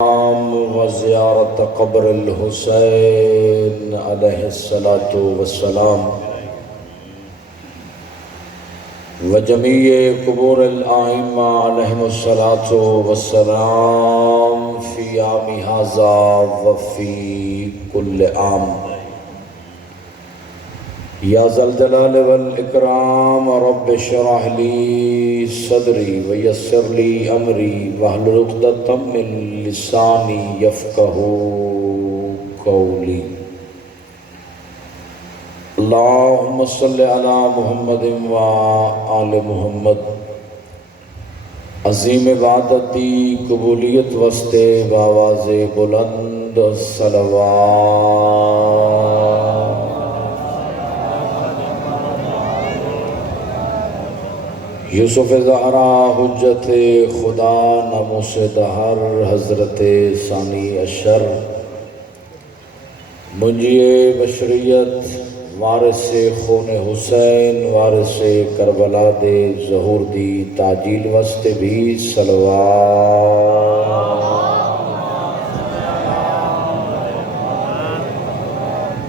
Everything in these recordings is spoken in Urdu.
وزیارت قبر الحسین علیہ الصلاۃ والسلام وجمیع قبور الائمہ علیہم الصلاۃ والسلام فی عام ھذا وفی کل عام یا ذا الجلال والاکرام رب اشرح لی صدری ویسر لی امری واحلل عقدۃ من لسانی یفقہوا قولی اللہم صلی علی محمد و آل محمد عظیم عبادتی قبولیت واسطے بآواز بلند صلوات یوسف زہرا حجت خدا ناموس دہر حضرت ثانی اشر منجی بشریت وارث خون حسین وارث کربلا دے ظہور دی تاجیل واسطے بھی صلوات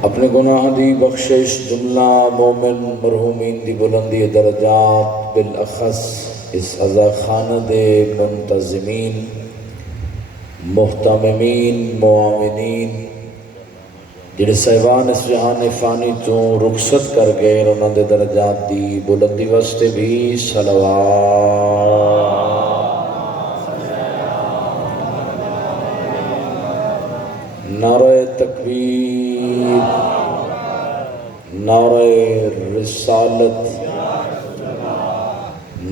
اپنے گناہ دی بخشش جملہ مومن مرحومین دی بلندی درجات بالاخص اس عزا خانہ دے منتظمین محتممین معاونین جڑے صاحبان اس جہان فانی تو رخصت کر گئے انہوں دے درجات دی بلندی واسطے بھی صلوات نعرہ تکبیر نعرہ رسالت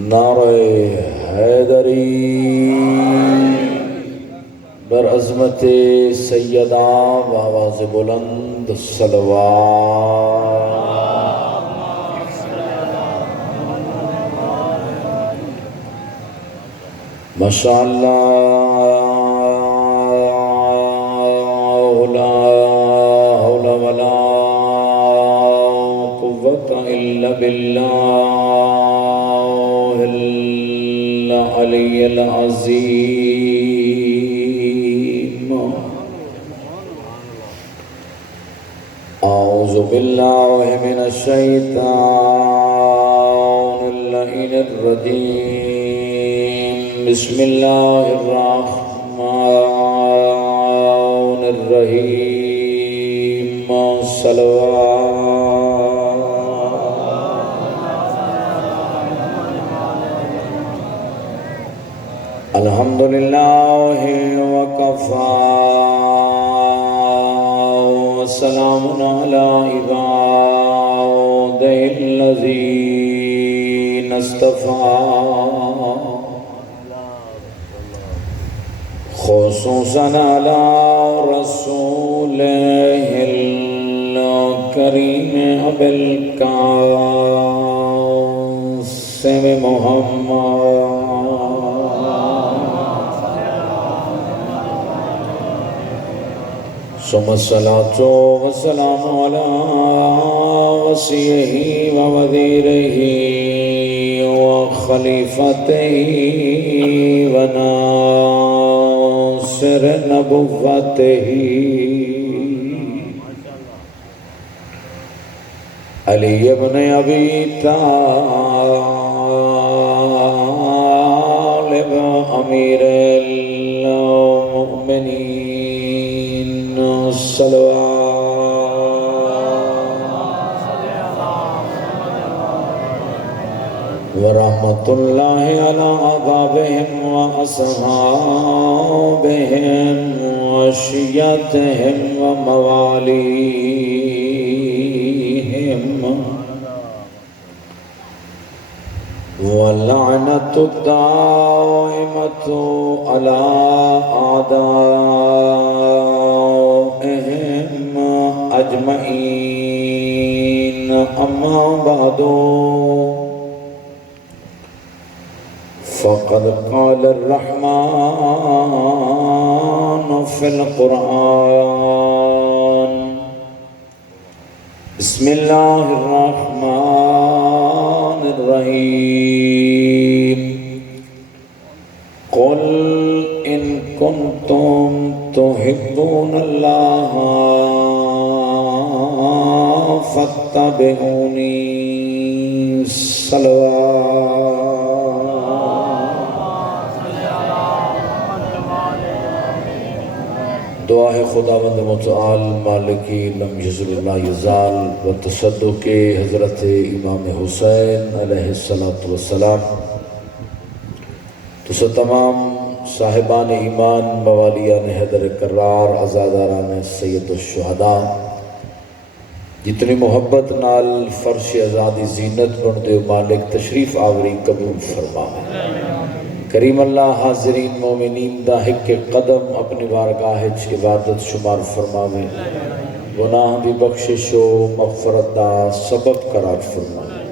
نعرہ حیدری برعظمت سیدہ بآواز بلند صلوات ماشاءاللہ لا حول ولا قوة الا باللہ العلی العظیم اعوذ باللہ من الشیطان اللعین الرجیم بسم اللہ الرحمن الرحیم صلوات الحمدللہ وکفا وسلام علی عبادہ الذین اصطفیٰ خصوصاً علی رسولہ الکریم ابی القاسم محمد ثم الصلاة والسلام على وصيه ووزيره وخليفته وناصر نبوته علي بن أبي طالب أمير المؤمنين صلوات ورحمة الله على أصحابهم وأصحابهم وشيعتهم ومواليهم واللعنة الدائمة على أعدائهم أجمعين أما بعد فقد قال الرحمن في القرآن بسم الله الرحمن الرحيم قل إن كنتم تحبون اللہ فاتبعونی دعا ہے خداوند متعال مالکی لم یزل لا یزال و تصدق حضرت امام حسین علیہ السلام تو تمام صاحبان ایمان موالیان حیدر کرار عزاداران سید الشہداء جتنی محبت نال فرش آزادی زینت بن دے مالک تشریف آوری قبول فرمائے کریم اللہ حاضرین مومنین دا حق قدم اپنی بارگاہ عبادت شمار فرماوے گناہ دی بخشش و مغفرت دا سبب قرار فرمائے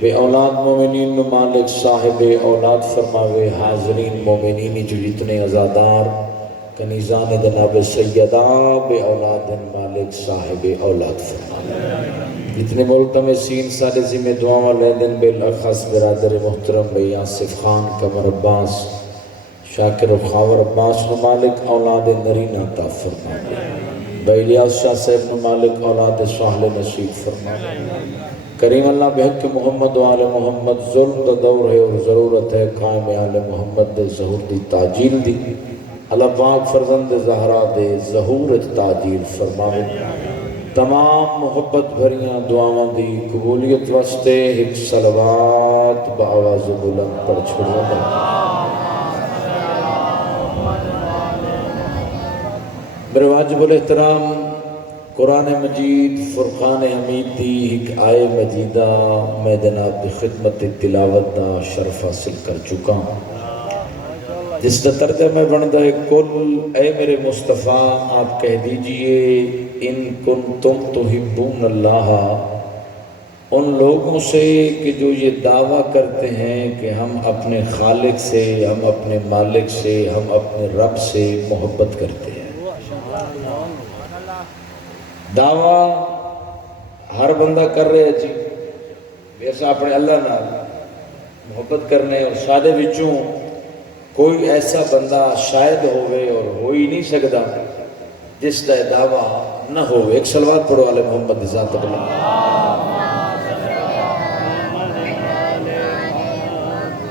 بے اولاد مومنین میں مالک صاحب اولاد فرماوے حاضرین مومنین جو جتنے ازادار کنیزان جناب سیدہ بے اولاد مالک صاحب اولاد فرماوے جتنے ملتمسین سارے ذمہ دعاؤں والے دن بالاخص برادر محترم بھائی آصف خان قمر عباس شاکر و خاور عباس مالک اولاد نرین عطا فرماوے بھائی الیاس شاہ صاحب مالک اولاد صالح نصیب فرماوے کریم اللہ بحق محمد و آل محمد ظلم دا دور ہے اور ضرورت ہے قائم آل محمد دے ظہور دی تاجیل دی اللہ پاک فرزند زہرا دے ظہورت تاجیل فرماوے تمام محبت بھریاں دعاواں دی قبولیت واسطے ایک صلوات بآواز بلند پڑھ چھوڑا دیں میرے واجب الاحترام قرآن مجید فرقان حمید دی ایک آئے مجیدہ میں جناب دی خدمت تلاوت دا شرف حاصل کر چکا ہوں جس کا ترجمہ بندہ ہے کل اے میرے مصطفیٰ آپ کہہ دیجئے ان کنتم تحبون اللہ ان لوگوں سے کہ جو یہ دعویٰ کرتے ہیں کہ ہم اپنے خالق سے ہم اپنے مالک سے ہم اپنے رب سے محبت کرتے ہیں دعویٰ ہر بندہ کر رہے ہیں جی ویسا اپنے اللہ نال محبت کرنے اور سادے وچوں کوئی ایسا بندہ شاید ہوئے اور ہو ہی نہیں سکتا جس کا دعویٰ نہ ہوئے ایک صلوات پڑھو علی محمد ذات اللہ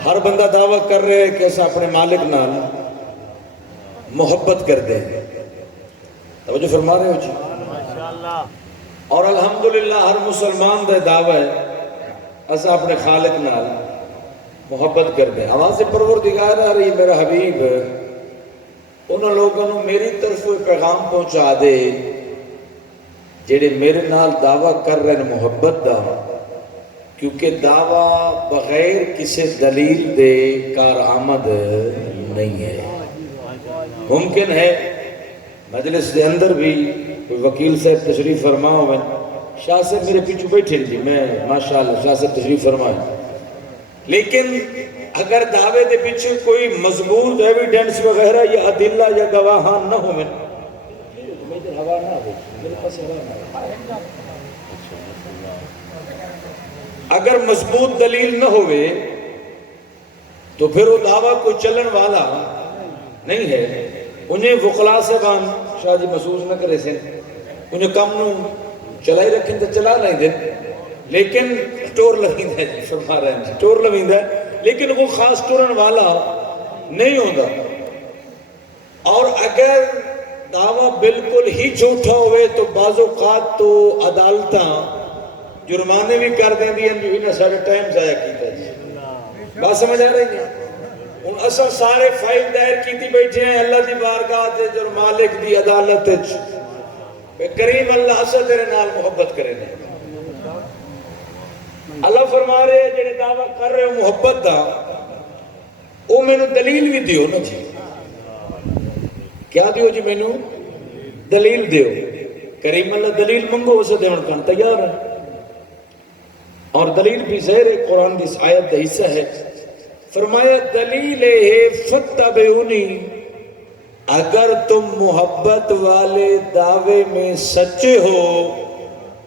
ہر بندہ دعویٰ کر رہے ہیں کہ ایسا اپنے مالک نال محبت کر دیں توجہ فرما رہے ہو جی اور الحمدللہ ہر مسلمان دے دعویٰ ہے ایسا اپنے خالق نال محبت کر دیں آواز پروردگار آ رہی میرا حبیب انہوں لوگوں نے میری طرف پیغام پہنچا دے جڑے میرے نال دعویٰ کر رہے ہیں محبت دا کیونکہ دعویٰ بغیر کسی دلیل دے کارآمد نہیں ہے ممکن ہے مجلس دے اندر بھی کوئی وکیل صاحب تشریف فرما ہوئے شاہ صاحب میرے پیچھے بیٹھے جی میں ماشاءاللہ شاہ صاحب تشریف فرمائے لیکن اگر دعوے دے پیچھے کوئی مضبوط ایویڈنس وغیرہ یا ادلہ یا گواہان نہ ہو اگر مضبوط دلیل نہ ہوئے تو پھر وہ دعویٰ کوئی چلن والا نہیں ہے انہیں وقلا سے بان شاہ جی محسوس نہ کرے سے انہیں کم نو چلائی رکھیں تو چلا نہیں دیں لیکن ٹور لگیں دے فرما رہے ہیں ٹور لگیں دے لیکن وہ خاص ٹورن والا نہیں ہوتا اور اگر دعویٰ بالکل ہی جھوٹا ہوئے تو بعض اوقات تو عدالتاں جرمانے بھی کر دیں دی جو ہی نہ سارے ٹائم ضائع کیتا جی بات سمجھ آ رہی ہے ان اصل سارے فائل دائر کیتی بیٹھے ہیں اللہ دی بارگاہ دے جو مالک دی عدالت کریم اللہ اصل تیرے نال محبت کرے نہیں اللہ فرما رہے ہیں جنہیں دعویٰ کر رہے ہو محبت دا او میں نے دلیل بھی دیو نا جی کیا دیو جی میں نے دلیل دیو کریم اللہ دلیل منگو اسے دیون کان تیار ہے اور دلیل بھی ظاہر ہے قرآن دی اس آیت دا حصہ ہے فرمایا دلیل ہے فتبعونی اگر تم محبت والے دعوے میں سچے ہو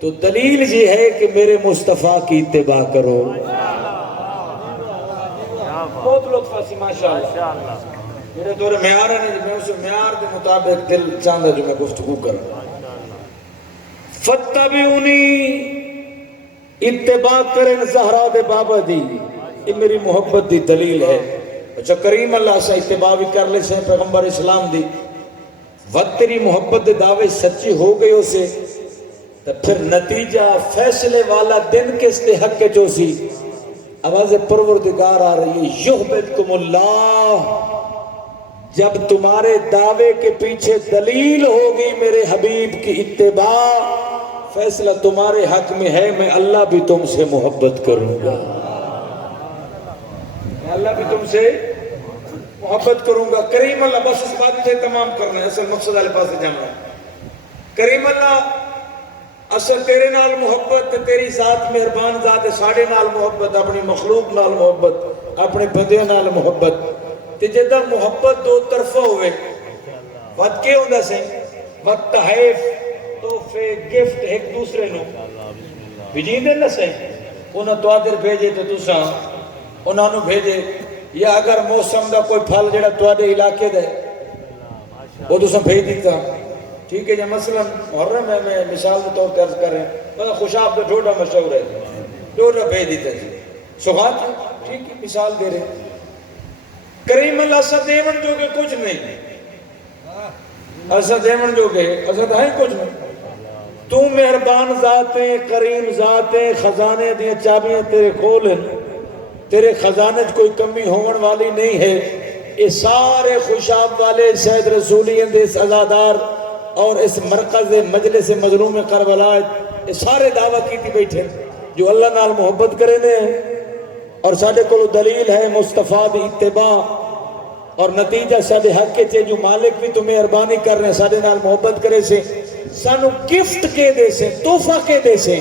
تو دلیل یہ ہے کہ میرے مصطفیٰ کی اتباع کرو بہت لطف سی ماشاءاللہ میرے دور معیار ہے نہیں، میں اس معیار کے مطابق دل چاہتا جو میں گفتگو کروں. فتبعونی، اتباع کریں زہرا دے بابا دی، یہ میری محبت دی دلیل ہے. اچھا کریم اللہ سے اتباع بھی کر لے سے پیغمبر اسلام دی، وقت تیری محبت دے دعوے سچی ہو گئی اسے، تو پھر نتیجہ فیصلے والا دن کس دے حق کے چوسی. آواز پروردگار آ رہی ہے، یحببکم اللہ، جب تمہارے دعوے کے پیچھے دلیل ہوگی میرے حبیب کی اتباع، فیصلہ تمہارے حق میں ہے، میں اللہ بھی تم سے محبت کروں گا. میں اللہ بھی تم سے محبت کروں گا. کریم اللہ، بس اس بات سے تمام کرنا ہے، اصل مقصد والے پاس جانا ہے. کریم اللہ، اصل تیرے نال محبت، تیری ذات مہربان ذات، ساڑے نال محبت، اپنی مخلوق نال محبت، اپنے بندے نال محبت. تے جدہ محبت دو طرفہ ہوئے، وقت کے ہوندہ سے وقت تحائف تحفے گفٹ ایک دوسرے نو بھیجیں دے نہ سے، انہاں تو آدر بھیجے تو دوسرا انہاں نو بھیجے. یا اگر موسم دا کوئی پھل جڑا تو آدھے علاقے دے وہ دوسرا بھیج دیتا. ٹھیک ہے، یا مثلا محرم ہے، میں مثال کے طور پر عرض کر رہے ہیں، مثلا خوشاب تو ڈوڈا مشہور ہے، ڈوڈا بھیج دیتا جی سوغات ہے. ٹھیک ہے، مثال دے رہے ہیں. کریم اللہ اسا دیون جو کہ کچھ نہیں، اسا دیون جو کہ اسا ہے کچھ نہیں. تو مہربان ذاتیں، کریم ذاتیں، خزانے دیا چابیاں تیرے کھول ہیں، تیرے خزانے کوئی کمی ہون والی نہیں ہے. یہ سارے خوشاب والے سید رسولی اس ازادار اور اس مرکز مجلس مظلوم کربلا یہ سارے دعویٰ کیتی بیٹھے جو اللہ نال محبت کرے نے، اور ساڑھے کو دلیل ہے مصطفیٰ دی اتباع، اور نتیجہ ساڑھے حق کے چھے جو مالک بھی تمہیں اربانی کر رہے ہیں ساڑھے نال محبت کرے سے، سانو گفٹ کے دے سے، تحفہ کے دے سے.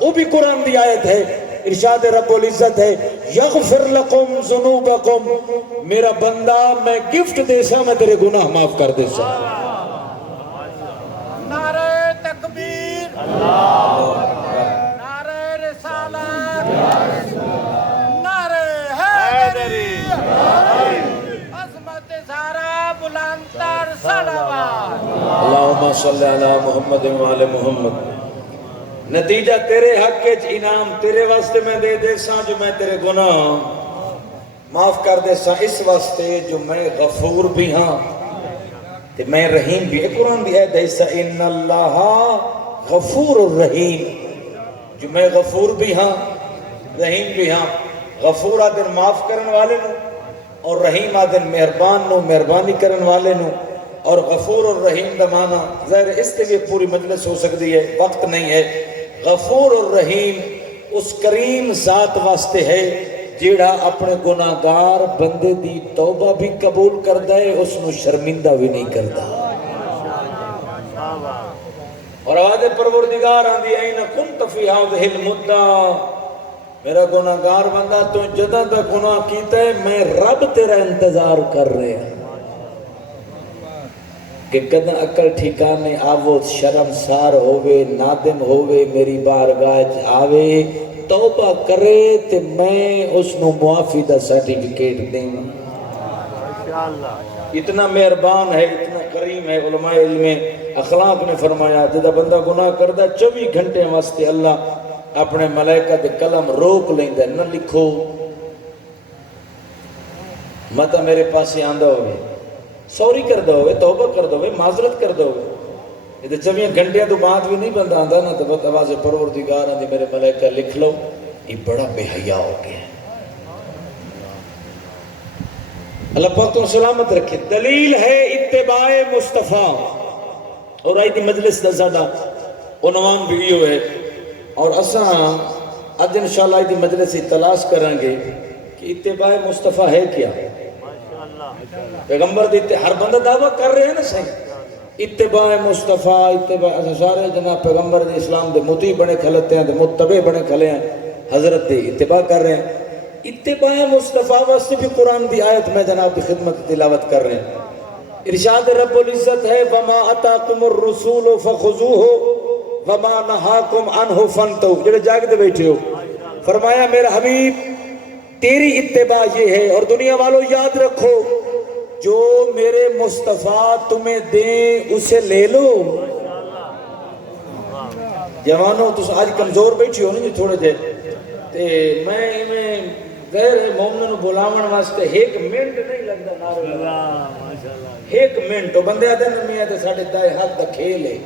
وہ بھی قرآن دی آیت ہے، ارشاد رب العزت ہے، یغفر لکم ذنوبکم، میرا بندہ میں گفٹ دے سا، میں تیرے گناہ معاف کر دے سا. نعرہ تکبیر، نعرہ رسالت، نعرہ حیدری، عظمت زہرا بلندتر صلوات. اللہم صلی علی محمد وعلی محمد. نتیجہ تیرے حق کے انعام تیرے واسطے میں دے دے سا جو میں تیرے گناہ معاف کر دے سا، اس واسطے جو میں غفور بھی ہاں تے میں رحیم بھی. قرآن دی ہے سا ان اللہ غفور الرحیم، جو میں غفور بھی ہاں رحیم بھی ہاں. غفور آدن معاف کرن والے نو، اور رحیم آدن مہربان نو مہربانی کرن والے نو. اور غفور اور رحیم دا معنی ظاہر اس کے لیے پوری مجلس ہو سکتی ہے، وقت نہیں ہے. غفور اور رحیم اس کریم ذات واسطے ہے جیڑا اپنے گناہگار بندے دی توبہ بھی قبول کردا ہے، اس نو شرمندہ بھی نہیں کردا. اور آواز پروردگار آندی این کنت فی ہذہ المدہ، میرا گناہگار بندہ تو جدہ دا گناہ کیتا ہے میں رب تیرا انتظار کر رہے ہیں کہ کدہ عقل ٹھکانے آوو، شرم سار ہوئے، نادم ہوئے، میری بارگاہ آوے، توبہ کرے تے میں اس نو معافی دا سرٹیفکیٹ دیں. اتنا مہربان ہے، اتنا کریم ہے. علماء علم اخلاق نے فرمایا جدہ بندہ گناہ کردہ 24 گھنٹے واسطے اللہ اپنے ملائکہ دے قلم روک لیندہ، نہ لکھو مطا میرے پاس ہی آندہ ہوئے، سوری کر دو ہوئے، توبہ کر دو ہوئے، معذرت کر دو ہوئے. یہ 24 گھنٹے تو بعد بھی نہیں بندہ آندہ نا، تو بہت آواز پروردگار آندھی میرے ملائکہ لکھ لو یہ بڑا بے حیاء ہو گیا. اللہ پاک تو سلامت رکھے. دلیل ہے اتباع مصطفیٰ. اور آئی دی مجلس دا زیادہ عنوان بھی یہ ہے، اور اساں آج انشاءاللہ آئی دی مجلس سے تلاش کریں گے کہ اتباع مصطفیٰ ہے کیا. پیغمبر دیتے ہر بندہ دعویٰ کر رہے ہیں نا صحیح اتباع مصطفیٰ. اتباع سارے جناب پیغمبر دے اسلام دے مطیع بنے کھلتے ہیں، دے متبع بنے کھلے ہیں، حضرت دے اتباع کر رہے ہیں. اتباع مصطفیٰ واسطے بھی قرآن دی آیت میں جناب کی خدمت تلاوت کر رہے ہیں. ارشاد رب العزت ہے وما اتاکم الرسول فخذوہ وما نہاکم عنہ فانتہوا. جڑے جاگ دے بیٹھے ہو فرمایا میرا حبیب تیری اتباع یہ ہے، اور دنیا والوں یاد رکھو جو میرے مصطفیٰ تمہیں دیں اسے لے لو. جوانوں تو آج کمزور بیٹھی ہو نا جی تھوڑے دے تے میں انہیں غیر مومن نو بلاون واسطے ایک منٹ نہیں لگتا نعرہ ایک منٹ. بندے آتے نمی آتے ساڑھے دائے ہاتھ دا کھیل ہے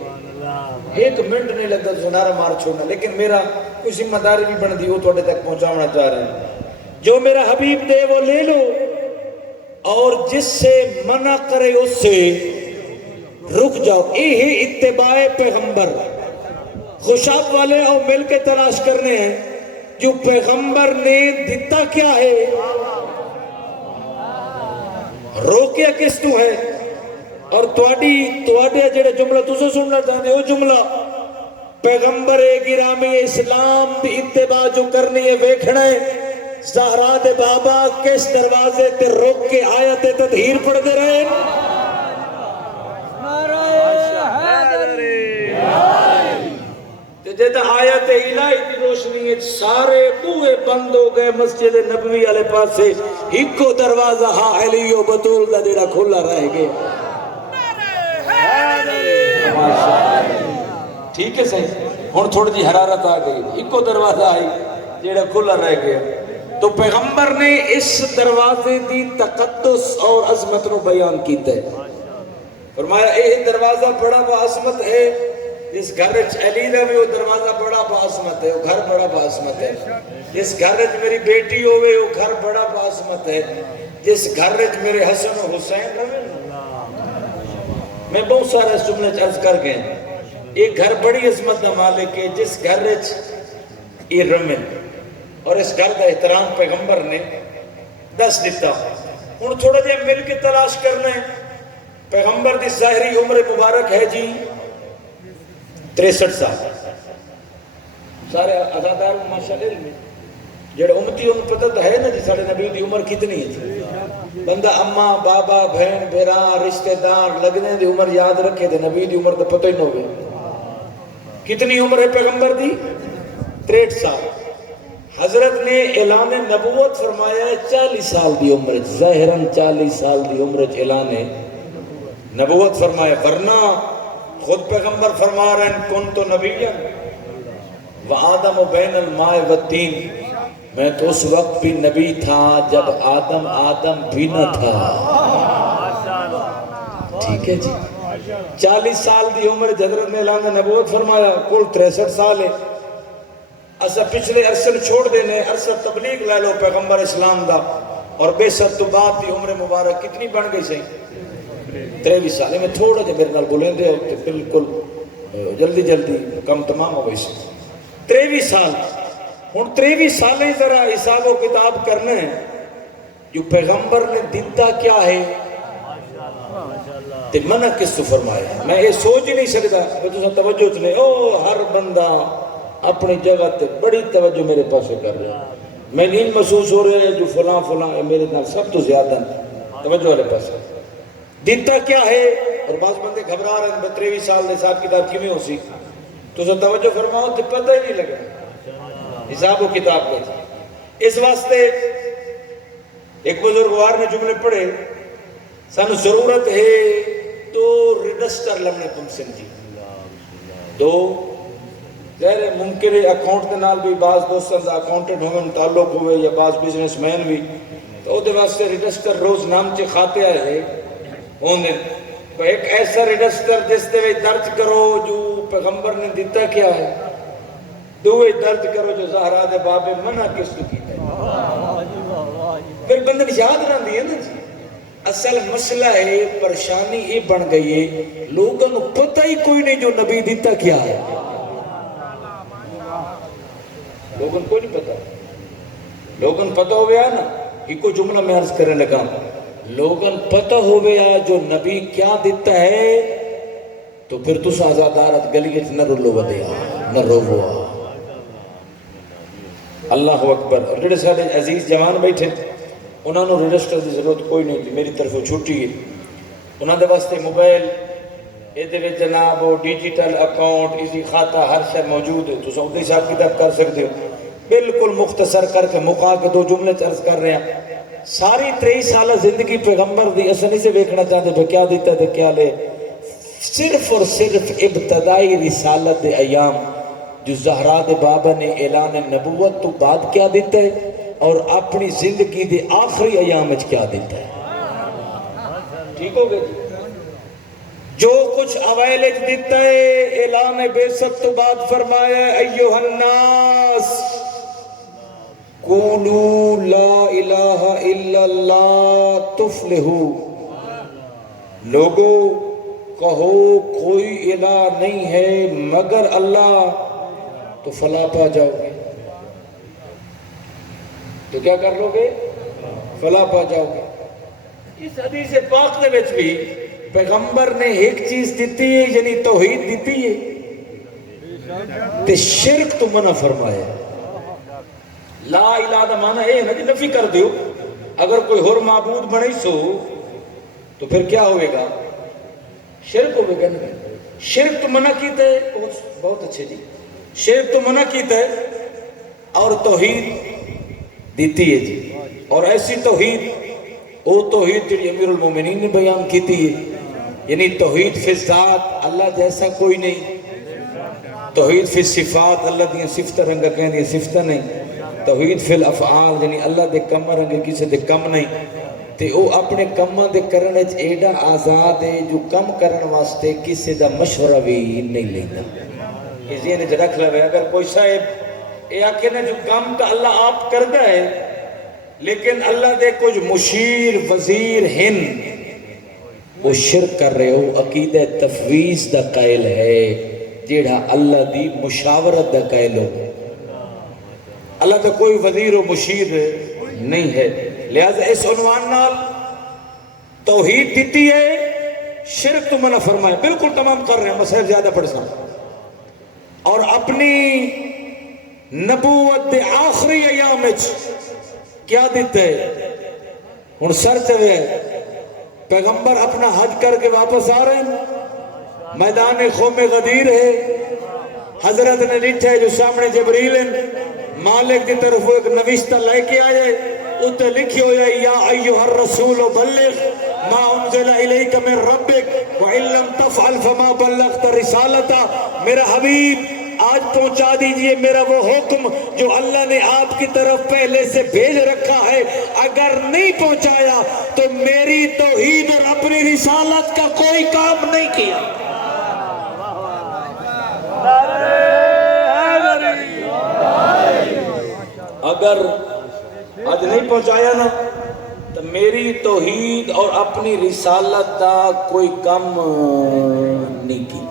ایک منٹ نہیں لگتا تو نعرہ مار چھوڑنا. لیکن میرا کوئی ذمہ داری بھی بن دی وہ تھوڑے تک پہنچانا چاہ رہے ہیں. جو میرا حبیب دے وہ لے لو اور جس سے منع کرے اس سے رک جاؤ. یہی اتباع پیغمبر. خوشاب والے اور مل کے تلاش کرنے ہیں جو پیغمبر نے دیتا کیا ہے روکیا کس تو ہے. اور تواڈے جڑے جملہ تسے سننا چاہتے ہو جملہ پیغمبر گرامی اسلام دی اتباع جو کرنی ہے ویکھنا ہے زہرا دے بابا کس دروازے تے روک کے آیت تطہیر پڑھ دے رہے جیتا آیت الہی کی روشنی سارے بوئے بند ہو گئے. مسجد نبوی والے پاسے ایکو دروازہ ہا علی و بطول دا جڑا کھلا رہ گیا. ٹھیک ہے صحیح. ہن تھوڑی جی حرارت آ گئی. ایکو دروازہ آئی جڑا کھلا رہ گیا. تو پیغمبر نے اس دروازے دی تقدس اور عظمت نو بیان کیتا ہے. فرمایا یہ دروازہ بڑا بعظمت ہے. جس گھر علی دا بھی وہ دروازہ بڑا بعظمت ہے. وہ گھر بڑا بعظمت ہے. جس گھر میری بیٹی ہوئے وہ گھر بڑا بعظمت ہے. جس گھر میرے حسن و حسین رہے میں بہت سارا اس جملے عرض کر گئے. ایک گھر بڑی عظمت دا مالک ہے جس گھر یہ رمن اور اس گھر دا احترام پیغمبر نے دس دیتا. ہن تھوڑا جہا مل کے تلاش کرنا ہے. پیغمبر دی ظاہری عمر مبارک ہے جی 63 سال. سارے عزادار ماشاءاللہ میں جڑے امتی ان پتہ تو ہے نا جی ساڑھے نبی دی عمر کتنی ہے. بندہ اماں بابا بہن بیران رشتہ دار لگنے دی عمر یاد رکھے تھے. نبی دی عمر تو پتہ ہی نہ ہوگی. کتنی عمر ہے پیغمبر دی 63 سال. حضرت نے اعلان نبوت فرمایا ہے 40 سال دی عمر. ظاہراً 40 سال دی عمر اعلان نبوت فرمایا. ورنہ خود پیغمبر فرما رہے ہیں کن تو نبیًا وآدم بین الماء والتین. میں تو اس وقت بھی نبی تھا جب آدم بھی نہ تھا. ٹھیک ہے جی. 40 سال دی عمر حضرت نے اعلان نبوت فرمایا. کل 63 سال ہے. اسا پچھلے عرصے چھوڑ دینے عرصہ تبلیغ لے لو پیغمبر اسلام دا اور بے ست تو بعد دی عمر مبارک کتنی بن گئی سی 23 سال. میں تھوڑا جا میرے نال بولیں دے ہوتے بالکل جلدی کم تمام ہو گئی سی 23 سال. ہن 23 سالیں ذرا حساب و کتاب کرنا ہے جو پیغمبر نے دیتا کیا ہے تے منع کس تو فرمایا. میں یہ سوچ ہی نہیں سکتا کہ تساں توجہ چلے او ہر بندہ اپنی جگہ تے بڑی توجہ میرے پاسے کر رہے ہیں. میں نہیں محسوس ہو رہے جو فلاں میرے نال سب تو زیادہ توجہ والے پاسے دیتا کیا ہے. اور بعض بندے گھبرا رہے ہیں 23 سال دے حساب کتاب کیویں ہو سی. تساں توجہ فرماؤ تے پتہ ہی نہیں لگا حساب و کتاب کا. اس واسطے ایک بزرگوار نے جملے پڑھے سانو ضرورت ہے تو رجسٹر لمنے پمسن جی. تو غیر ممکن ہے اکاؤنٹ دے نال بھی بعض دوستان دا اکاؤنٹنٹ ہوئے تعلق ہوئے یا بعض بزنس مین بھی تو دے واسطے رجسٹر روز نام چے کھاتے آئے ہونے. ایک ایسا رجسٹر جس دے درج کرو جو پیغمبر نے دیتا کیا ہے. دوئے درج کرو جو زہرا دے بابے منع کس کو کیتا ہے. پھر بندن یاد رہن دی ہے نا جی. اصل مسئلہ ہے پریشانی یہ بن گئی ہے لوگوں کو پتہ ہی کوئی نہیں جو نبی دیتا کیا ہے. لوگوں کو نہیں پتا. لوگوں پتہ ہو گیا نا ایک کو جملہ میں عرض کرنے لگا. لوگوں پتہ ہو گیا جو نبی کیا دیتا ہے تو پھر تُس آزادارت گلی نہ رلو ودیا نہ رووا. اللہ اکبر. اور جڑے سارے عزیز جوان بیٹھے انہوں نے رجسٹر دی ضرورت کوئی نہیں تھی. میری طرف چھوٹی ہے. انہوں نے واسطے موبائل یہ جناب ڈیجیٹل اکاؤنٹ اسی خاتہ ہر شے موجود ہے. تو سعودی صاحب کتاب کر سکتے ہو. بالکل مختصر کر کے مقا کے 2 جملے عرض کر رہے ہیں. ساری 23 سالہ زندگی پیغمبر دی اصل نہیں سے دیکھنا چاہتے پہ کیا دیتا ہے کیا لے، صرف اور صرف ابتدائی رسالت دے ایام جو زہرا دے بابا نے اعلان نبوت تو بعد کیا دیتا ہے اور اپنی زندگی دے آخری ایام وچ کیا دیتا ہے. ٹھیک ہو گئے جی؟ جو کچھ اوائل وچ دیتا ہے اعلان بعثت تو بعد فرمایا ایھا الناس قولوا لا الہ الا اللہ تفلحوا، لوگو کہو کوئی الہ نہیں ہے مگر اللہ تو فلاح پا جاؤ گے. تو کیا کر لو گے؟ فلاح پا جاؤ گے. اس حدیث پاک دے وچ بھی پیغمبر نے ایک چیز دیتی ہے یعنی توحید دیتی ہے تے شرک تو منع فرمایا. لا الہ دا معنی ہے نا کہ نفی کر دیو، اگر کوئی اور معبود بنے سو تو پھر کیا ہوئے گا؟ شرک ہوئے گا. شرک تو منع کیتا ہے، بہت اچھے جی، شرک تو منع کیتا ہے اور توحید دیتی ہے جی. اور ایسی توحید وہ توحید جو امیر المومنین نے بیان کیتی ہے، یعنی توحید فی ذات اللہ جیسا کوئی نہیں، توحید فی صفات اللہ دیا صفتہ رنگا کہیں دیا صفتہ نہیں، توحید فی الافعال یعنی اللہ دے کم رنگے کسی دے کم نہیں. تے او اپنے کم دے کرنے ایڈا آزاد ہے جو کم کرنے واسطے کسی دا مشورہ بھی نہیں لیتا. یہ ذہن وچ رکھ لو، اگر کوئی صاحب یہ آکھے نا جو کام تو اللہ آپ کرتا ہے لیکن اللہ دے کچھ مشیر وزیر ہن وہ شرک کر رہے ہو، عقیدہ تفویض دا قائل ہے جیڑا اللہ دی مشاورت دا قائل ہو. اللہ دا کوئی وزیر و مشیر نہیں ہے. لہذا اس عنوان نال توحید دیتی ہے، شرک تو منع فرمائے. بالکل تمام کر رہے ہیں، مسئلہ زیادہ پڑھ سکتا اور اپنی نبوت دے آخری ایام کیا دیتے ہیں. ان سر چوے پیغمبر اپنا حج کر کے واپس آ رہے ہیں، میدان قوم غدیر ہے، حضرت نے لکھا ہے جو سامنے جبریل ہیں، مالک دی طرف وہ ایک نوشتہ لے کے آئے، اتنے لکھی ہویا یا ایھا الرسول بلغ ما انزل الیک من ربک وان لم تفعل فما بلغت رسالتہ. میرا حبیب آج پہنچا دیجئے میرا وہ حکم جو اللہ نے آپ کی طرف پہلے سے بھیج رکھا ہے، اگر نہیں پہنچایا تو میری توحید اور اپنی رسالت کا کوئی کام نہیں کیا. اگر آج نہیں پہنچایا نا تو میری توحید اور اپنی رسالت کا کوئی کام نہیں کی.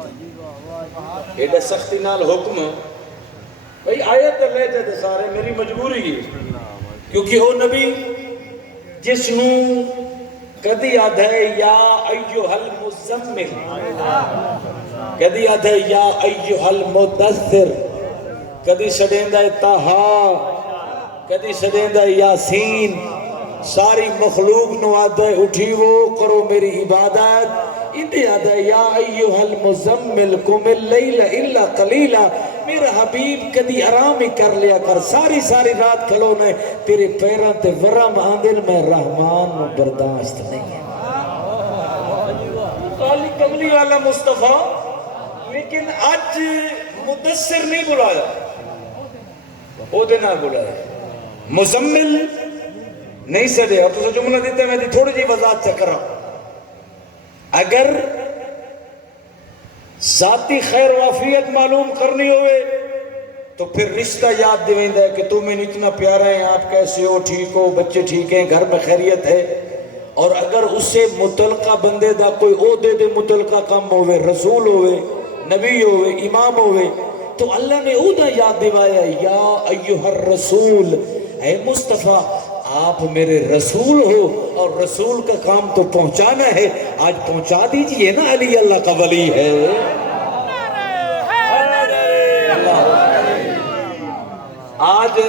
ایڈا سختی نال حکم بھئی آیت لے جاتے سارے میری مجبوری ہے، کیونکہ وہ نبی جس نو کدی آدھ ہے یا ایھا المزمل، کدی آدھ ہے یا ایھا المدثر، کدی سڑیندہ تہا، کدی سڑیندہ یاسین. ساری مخلوق نو آدھ ہے اٹھی وہ کرو میری عبادت. اندے آدھ ہے یا ایھا المزمل قم اللیل الا قلیلا. میرا حبیب کدی آرام ہی کر لیا کر، ساری ساری رات کھلونے تیرے پیران تے ورم آندل میں رحمان و برداشت نہیں ہے. قالی کملی والا مصطفیٰ، لیکن آج مدثر نہیں بلایا، وہ دینا بلایا مزمل نہیں سدے. اب تو جملہ دیتے میں تھوڑی جی وضاحت سے کر رہا ہوں. اگر ذاتی خیر وافیت معلوم کرنی ہوئے تو پھر رشتہ یاد دیویندہ ہے کہ تمہیں اتنا پیارا ہے، آپ کیسے ہو، ٹھیک ہو، بچے ٹھیک ہیں، گھر میں خیریت ہے. اور اگر اسے متعلقہ بندے دا کوئی عہدے دے متعلقہ کم ہوئے، رسول ہوئے، نبی ہوئے، امام ہوئے، تو اللہ نے عہدہ یاد دیوایا یا ایھا الرسول، اے مصطفیٰ آپ میرے رسول ہو اور رسول کا کام تو پہنچانا ہے. آج پہنچا دیجئے نا، علی اللہ کا ولی ہے. آج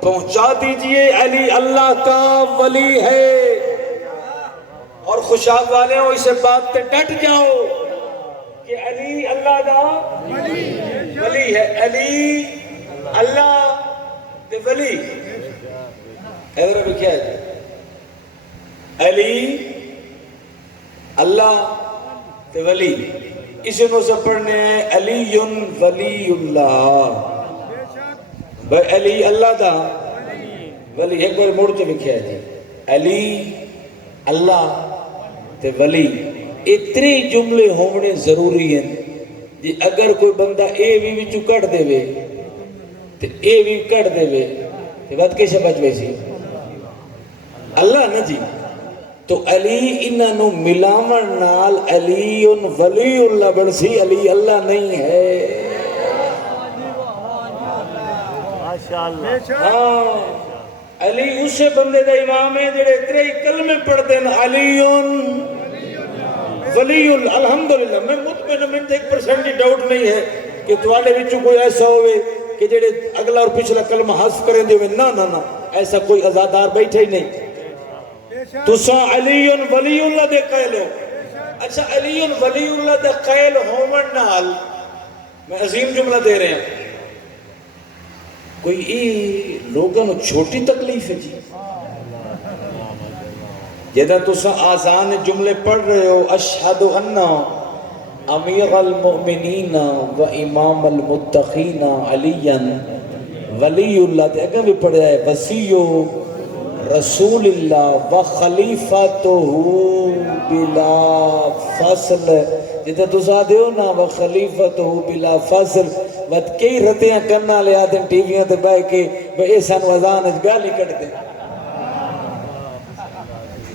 پہنچا دیجئے علی اللہ کا ولی ہے. اور خوشاب والے ہو اسے بات تے ڈٹ جاؤ کہ علی اللہ دا ولی ہے. علی اللہ دے ولی ادھر بھی کیا ہے علی اللہ تے ولی، اسے نو سے پڑھنے ہیں علی ولی اللہ، بھائی علی اللہ دا ولی، ایک بار موڑ کے لکھیا ہے جی، علی اللہ تے ولی، اتنے جملے ہونے ضروری ہیں جی۔ اگر کوئی بندہ اے بھی وچوں کٹ دے وے تے اے بھی کٹ دے وے تے بات کیسے بچ وے سی؟ اللہ نا جی۔ تو علی انہوں ملاون نال علی ولی اللہ بن سی، علی اللہ نہیں ہے۔ ہاں علی اسے بندے دا امام ہے جڑے تیرے کلمے پڑھ دین علی ولی اللہ۔ الحمدللہ میں مطمئن، میں 1% ڈاؤٹ نہیں ہے کہ تواڈے وچوں کوئی ایسا ہوئے کہ جڑے اگلا اور پچھلا کلمہ حذف کریں دے ہوئے، نہ نہ نہ، ایسا کوئی عزادار بیٹھے ہی نہیں۔ تسا علی ولی اللہ دے قائل ہو۔ اچھا علی ولی اللہ دے قائل ہومن نال میں عظیم جملہ دے رہے ہیں، کوئی لوگوں چھوٹی تکلیف ہے جی؟ جدہ تسا آسان جملے پڑھ رہے ہو، اشہد ان امیر المؤمنین و امام المتقین علی ولی اللہ، تے اگر بھی پڑھ رہا ہے وسیع رسول اللہ و خلیفاتہ بلا فصل، جدہ تسا دیو نا و خلیفاتہ بلا فصل، وقت کئی رتیاں کرنا لے آدھیں ٹی ویاں تے بائے کے بے ایسان وزان اچ گالی کٹ دیں،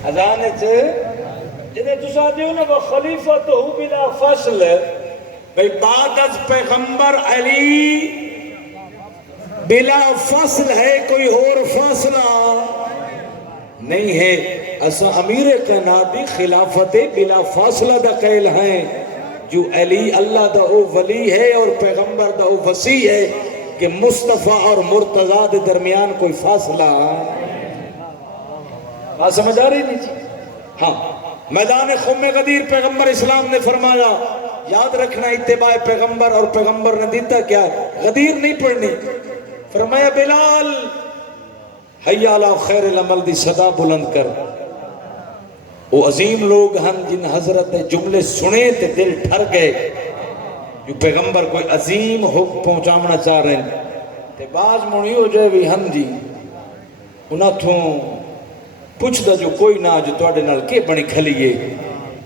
اذان اچ جنہیں تسا دیو نا وہ خلیفۃ بلا فصل، بھئی بعد از پیغمبر علی بلا فصل ہے، کوئی اور فاصلہ نہیں ہے۔ اسا امیر کائنات دی خلافت بلا فاصلہ دا قائل ہیں، جو علی اللہ دا او ولی ہے اور پیغمبر دا او وسیع ہے کہ مصطفیٰ اور مرتضیٰ دے درمیان کوئی فاصلہ۔ بات سمجھ آ رہی نہیں جی؟ ہاں، میدان خم غدیر پیغمبر اسلام نے فرمایا، یاد رکھنا اتباع پیغمبر، اور پیغمبر نے دیتا کیا؟ غدیر نہیں پڑھنی۔ فرمایا بلال حی علی خیر العمل دی صدا بلند کر۔ وہ عظیم لوگ ہن جن حضرت جملے سنے تے دل ٹھر گئے، جو پیغمبر کوئی عظیم حکم پہنچامنا چاہ رہے ہیں، تے باز مونی ہو جائے بھی ہن جی انہاں تھوں پوچھ دا جو کوئی نہ جو توڑے نال کے بنی کھلیے،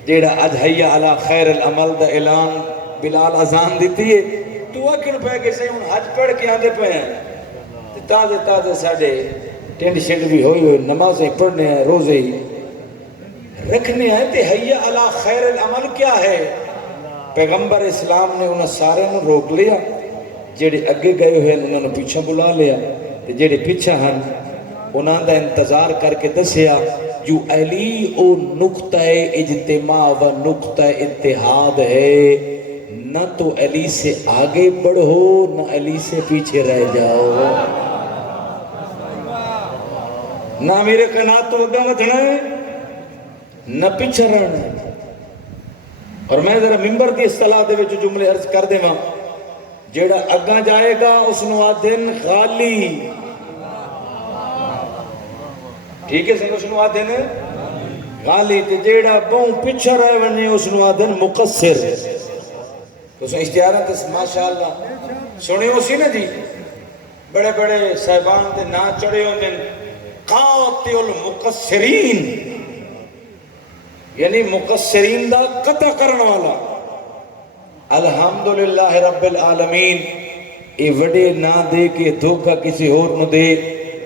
جیڑا اج حی علی خیر العمل دا اعلان بلال اذان دیتی ہے، تو اکن پہ کے سے ان حج پڑھ کے آندے پہ ہیں، تازے تازے ساڑے ٹینڈ شنڈ بھی ہوئی ہوئی نمازیں پڑھنے ہیں، روزے ہی رکھنے ہیں۔ تے حی علی خیر العمل کیا ہے؟ پیغمبر اسلام نے انہوں سارے نو روک لیا، جیڑے اگے گئے ہوئے انہوں نے پیچھا بلا لیا، جیڑے پیچھا ہیں انہوں نے انتظار کر کے دسیا جو علی او نقطہ اجتماع و نقطہ اتحاد ہے، نہ تو علی سے آگے بڑھو نہ علی سے پیچھے رہ جاؤ، نہ میرے قنات تو اگا وٹھنا ہے نہ پیچھے رہنا ہے۔ اور میں ذرا ممبر دی اصطلاح دے وچ جملے عرض کر دے ماں، جیڑا اگاں جائے گا اس نو آدھن غالی، ٹھیک ہے سنو، اس نو آدھن غالی، تے جیڑا بہوں پیچھے رہے ونجے اس نو آدھن مقصر۔ تو سن اشتہارات ماشاءاللہ سنے ہو سی نا جی، بڑے بڑے صاحبان تے نا چڑھے ہوں دن قاطع المقصرین، یعنی مقصرین دا قطع کرنے والا۔ الحمدللہ رب العالمین، اے وڈے نہ دے کے دھوکہ کسی اور نو دے،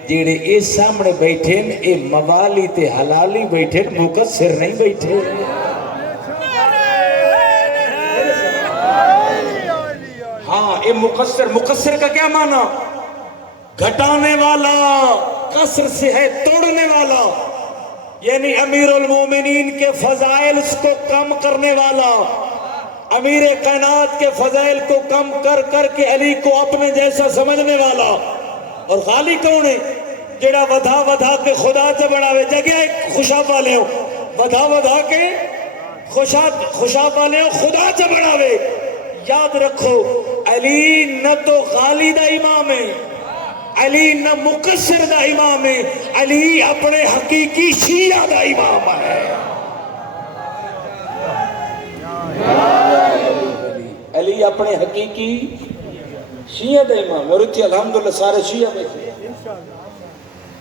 جیڑے اے سامنے بیٹھے اے موالی تے حلالی بیٹھے، مقصر نہیں بیٹھے۔ ہاں اے مقصر کا کیا معنی؟ گھٹانے والا، قصر سے ہے توڑنے والا، یعنی امیر المومنین کے فضائل کو کم کرنے والا، امیر کائنات کے فضائل کو کم کر کر کے علی کو اپنے جیسا سمجھنے والا۔ اور غالی کون ہے؟ جڑا ودھا ودھا کے خدا سے بڑھاوے، جگہ ایک خوشاب والے ہو، ودھا ودھا کے خوشاب والے ہو، خدا سے بڑھاوے۔ یاد رکھو علی نہ تو غالی دا امام ہے، علی نہ مقصر دا امام ہے، علی اپنے حقیقی شیعہ دا امام ہے۔ علی اپنے حقیقی شیعہ دا امام ہے، اور اتھی الحمدللہ سارے شیعہ بیٹھے،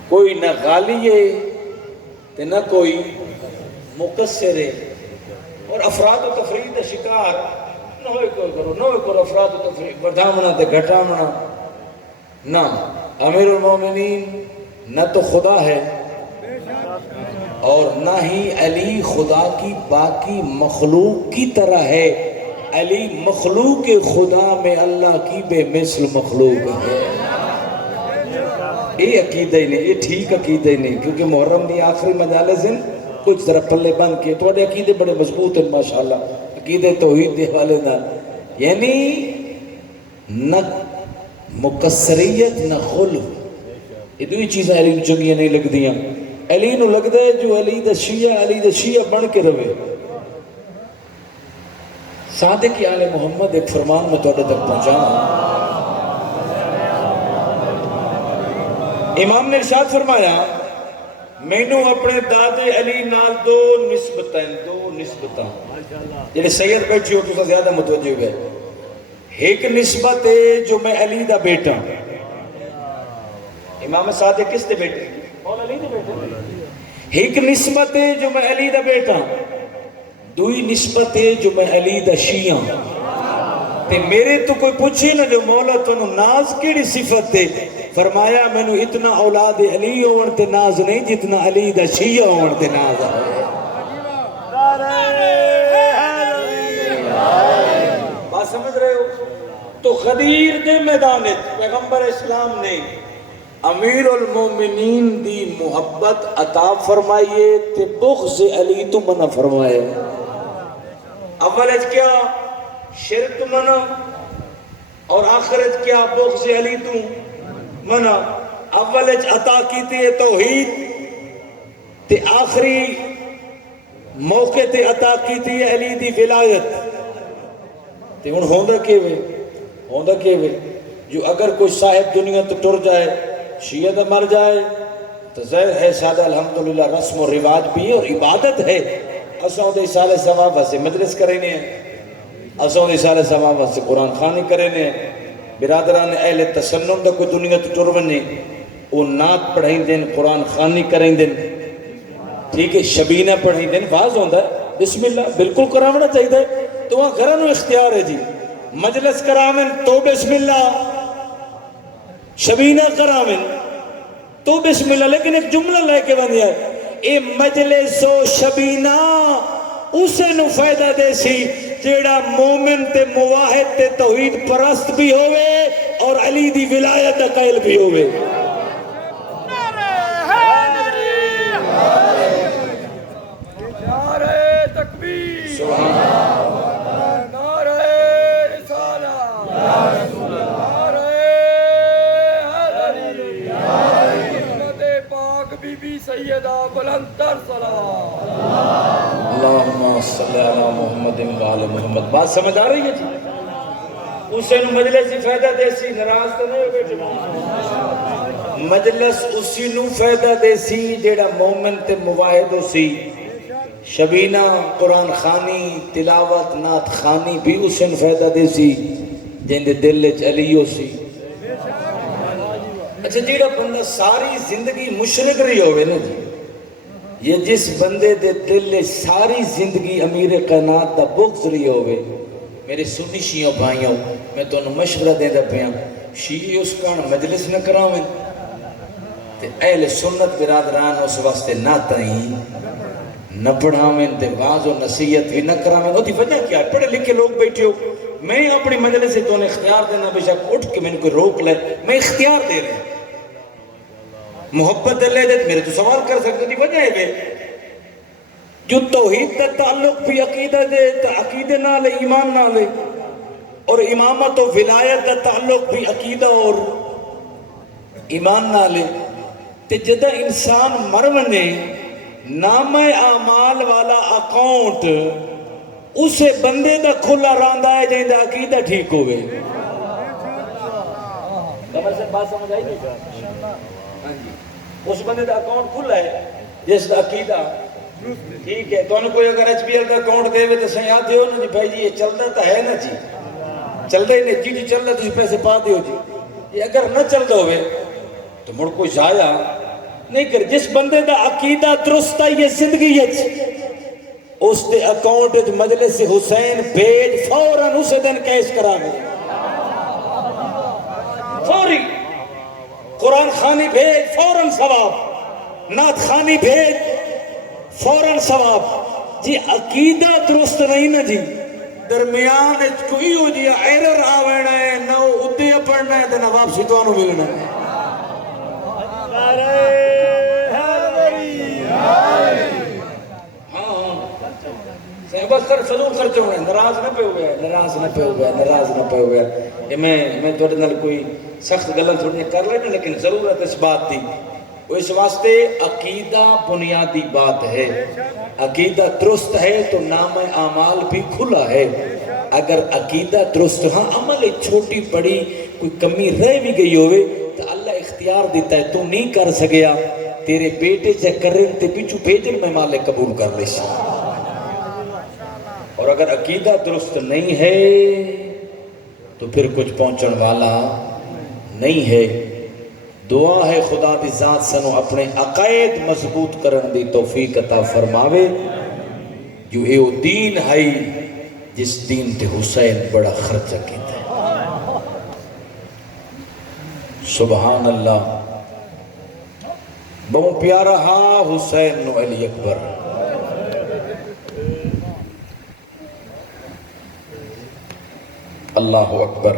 کوئی نہ غالی ہے تے نہ کوئی مقصر ہے۔ اور افراد و تفرید دا شکار نہ ہوئے کوئی کرو، نہ ہوئے کرو افراد و تفرید بڑھامنا تے گھٹامنا، نہ امیر المومنین نہ تو خدا ہے اور نہ ہی علی خدا کی باقی مخلوق کی طرح ہے، علی مخلوق خدا میں اللہ کی بے مثل مخلوق ہے۔ یہ عقیدہ ہی نہیں، یہ ٹھیک عقیدہ ہی نہیں، کیونکہ محرم دی آخری مجالس ہیں، کچھ ذرا پلے بند کیے تو عقیدے بڑے مضبوط ہیں ماشاءاللہ، عقیدے توحید دے والے نہ، یعنی نہ مقصریت نہ خلف، یہ دوئی چیزیں علی چنگیاں نہیں لگ دیاں۔ علی نو لگ دے جو علی دا شیعہ بن کے روے۔ صادق آل محمد ایک فرمان میں توڑے تک پہنچانا، امام نے ارشاد فرمایا میں نو اپنے داد علی نال دو نسبتیں جیسے سید بیٹھی ہو تو زیادہ متوجہ ہوئے، ایک نسبت ہے جو میں علی دا بیٹا، امام صادق کس دے بیٹے؟ علی دے بیٹے۔ ایک نسبت ہے جو میں علی دا بیٹا، دوئی نسبت ہے جو میں علی دا شیعہ، تے میرے تو کوئی پوچھے نا جو مولا تو ناز کیڑی صفت تے، فرمایا میں نو اتنا اولاد علی ہون تے ناز نہیں جتنا علی دا شیعہ ہون تے ناز ہے۔ بات سمجھ رہے ہو؟ تو غدیر دے میدانت پیغمبر اسلام نے امیر المومنین دی محبت عطا فرمائیے تے بغض علی تو منع فرمائے۔ اولج کیا شرک منع اور آخرت کیا بغض علی تو منع۔ اولج عطا کیتے توحید تے آخری موقع تے عطا کیتے علی دی ولایت تے ان ہوندہ کیوے جو اگر کوئی صاحب دنیا تو ٹر جائے شیعہ دا مر جائے تو ظاہر ہے سادہ الحمدللہ رسم و رواج بھی اور عبادت ہے، اساں دے سالے ثواب سے مجلس کرنے ہیں، اساں دے سالے ثواب سے قرآن خوانی کرنے ہیں، برادران اہل تسنن دا کوئی دنیا تو ٹر ونے وہ نعت پڑھیں دیں، قرآن خوانی کریں دیں، ٹھیک ہے، شبینہ پڑھیں دیں، واضح ہوندہ ہے بسم اللہ بالکل کراونا چاہیے، تو وہاں گھرانو اختیار ہے جی، مجلس کرامن تو بسم اللہ، شبینہ کرامن تو بسم اللہ، لیکن ایک جملہ لے کے بندی ہے اے مجلس و شبینہ اسے نو فائدہ دے سی جیڑا مومن تے مواحد تے توحید پرست بھی ہوئے اور علی دی ولایت قائل بھی ہوئے۔ نعرہ تکبیر، نعرہ رسالہ، نعرہ حیدری، حضرت پاک بی بی سیدہ بلند تر صلوات۔ اللہم صلی علی محمد وآل محمد۔ بات سمجھ آ رہی ہے جی؟ اسے نو مجلس ہی فائدہ دے سی، نراز تو نہیں ہو بیٹھے، مجلس اسی نو فائدہ دے سی جیڑا مومن تے مواحد ہو سی، شبینہ قرآن خانی تلاوت نعت خانی بھی اسے نو فائدہ دے سی جن دے دل علی ہو سی۔ اچھا جیڑا بندہ ساری زندگی مشرک رہی ہوئے نا جی، یہ جس بندے دے دل ساری زندگی امیر کائنات دا بغض رہی ہوئے، میرے سنی شیعوں بھائیوں میں تو انہوں مشورہ دے دا پیاں شیعی اس کا مجلس نہ کراویں تے اہل سنت برادران اس واسطے نہ تائیں نہ پڑھاویں تے واضح و نصیحت بھی نہ کراویں۔ وہ دی وجہ کیا ہے؟ پڑھے لکھے لوگ بیٹھے ہو، میں اپنی مجلس سے تو انہیں اختیار دینا بے شک اٹھ کے میں نے کوئی روک لے، میں اختیار دے رہے محبت دلے دے میرے تو سوال کر سکتے دی وجہ ہے بے جو توحید دا تعلق بھی عقیدہ دے عقیدے نہ لے ایمان نہ لے، اور امامت و ولایت دا تعلق بھی عقیدہ اور ایمان نہ لے، تے جدہ انسان مرمنے نام اعمال والا اکاؤنٹ اسے بندے دا کھلا راندہ ہے جہاں دا عقیدہ ٹھیک ہوئے۔ کمر سے بات سمجھ آئی نہیں؟ ہاں جی، اس بندے کا اکاؤنٹ کھلا ہے جس کا عقیدہ ٹھیک ہے. تو کوئی اگر ایچ پی ایل کا اکاؤنٹ دے تو صحیح آتے ہو نا جی بھائی جی یہ چلتا تو ہے نا جی، چلتا ہی نہیں جی چل رہا تھی پیسے پا دیو جی. یہ اگر نہ چلتا ہوئے تو مڑ کوئی ضائع نہیں کر. جس بندے دا عقیدہ درست ہے یہ زندگی اس دے اکاؤنٹ مجلس حسین بھیج فوراً اسے دن کیش کرا گے فوری. قرآن خانی بھیج فوراً ثواب، نعت خانی بھیج فوراً ثواب. جی عقیدہ درست نہیں نا جی، درمیان کوئی ہو جی ایرر آوینا ہے نہ ادھے پڑھنا ہے نہ واپسی تو آنو ملنا ہے. بس کر ضرور خرچ ہونا ہے. ناراض نہ پہ ہوئے، ناراض نہ پہ ہوئے، ناراض نہ پہ ہوئے. میں تھوڑے نال کوئی سخت گلاں تھوڑی کر لینا لیکن ضرورت اس بات دی. اس واسطے عقیدہ بنیادی بات ہے. عقیدہ درست ہے تو نام اعمال بھی کھلا ہے. اگر عقیدہ درست ہاں عمل چھوٹی بڑی کوئی کمی رہ بھی گئی ہوئے تو اللہ اختیار دیتا ہے تو نہیں کر سکیا تیرے بیٹے سے کرن تے پیچھو بھیجن میں مالک قبول کر لیسی. اور اگر عقیدہ درست نہیں ہے تو پھر کچھ پہنچن والا نہیں ہے. دعا ہے خدا دی ذات سنو اپنے عقائد مضبوط کرن دی توفیق عطا فرماوے. جو اے او دین ہے جس دین تے حسین بڑا خرچہ کیتا ہے. سبحان اللہ. بہت پیارا ہاں حسین نو علی اکبر. اللہ اکبر.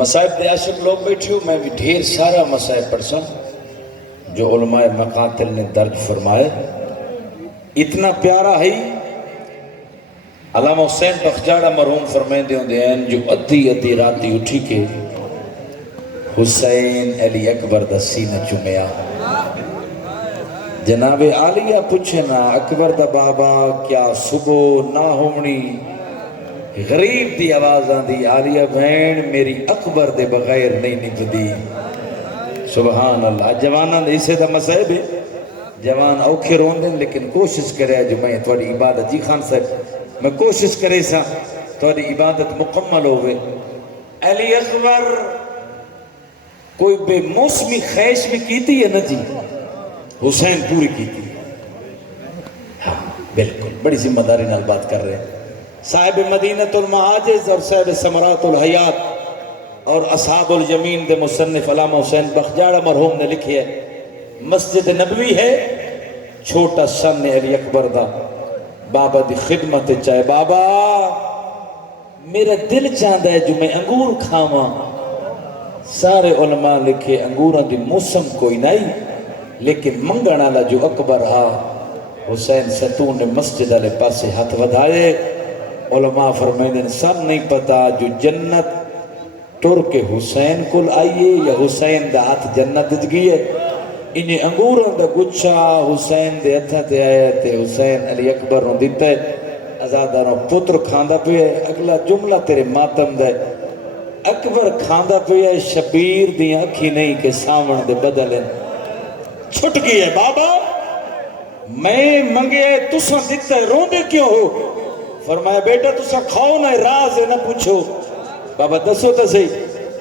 مسائب دے عاشق لوگ بیٹھے ہو، میں بھی ڈھیر سارا مسائب پڑھ سا جو علماء مقاتل نے درج فرمائے. اتنا پیارا ہے علامہ حسین بخجاڑا مرحوم فرمائیں دے ہیں جو ادھی راتی اٹھی کے حسین علی اکبر دا سینہ چومیا. جناب عالیہ پوچھنا اکبر دا بابا کیا صبح نہ ہونی؟ غریب دی آواز آندی عالیہ بہن میری اکبر دے بغیر نہیں نبدی. سبحان اللہ. جوانہ دے اسے دا مسئب ہے، جوان اوکھے رون دیں لیکن کوشش کرے جو میں تھوڑی عبادت جی خان صاحب میں کوشش کرے سا تھوڑی عبادت مکمل ہوئے. علی اکبر کوئی بے موسمی خیش بھی کیتی ہے نا جی، حسین پوری کیتی. ہاں بالکل بڑی ذمہ داری نال بات کر رہے ہیں. صاحب مدینۃ المعاجز اور صاحب ثمرات الحیات اور اصحاب الیمین دے مصنف علامہ حسین بخجاڑا مرحوم نے لکھی ہے مسجد نبوی ہے چھوٹا سن علی اکبر دا بابا دی خدمت چاہے بابا میرا دل چاہتا ہے جو میں انگور کھاواں. سارے علماء لکھے انگوراں دی موسم کوئی نہیں لیکن منگنا لا جو اکبر ہا. حسین ستون نے مسجد علیہ پاسے ہاتھ ودھائے. علماء فرمائیں سب نہیں پتا جو جنت ٹر کے حسین کل آئیے یا حسین دا ہاتھ جنت جگیے. انہیں انگوراں دا گچھا حسین دے ہتھا تے آئے تے حسین علی اکبر نو دیتا ہے ازاداروں پتر کھاندہ پہ ہے. اگلا جملہ تیرے ماتم دے اکبر کھاندہ پہ ہے شبیر دی اکھی نہیں کہ سامن دے بدلیں چھٹ گئی ہے. بابا میں منگے تساں دیتا ہے روندے کیوں ہو؟ فرمایا بیٹا تساں کھاؤ نہ راز ہے نہ پوچھو. بابا دسو تا صحیح.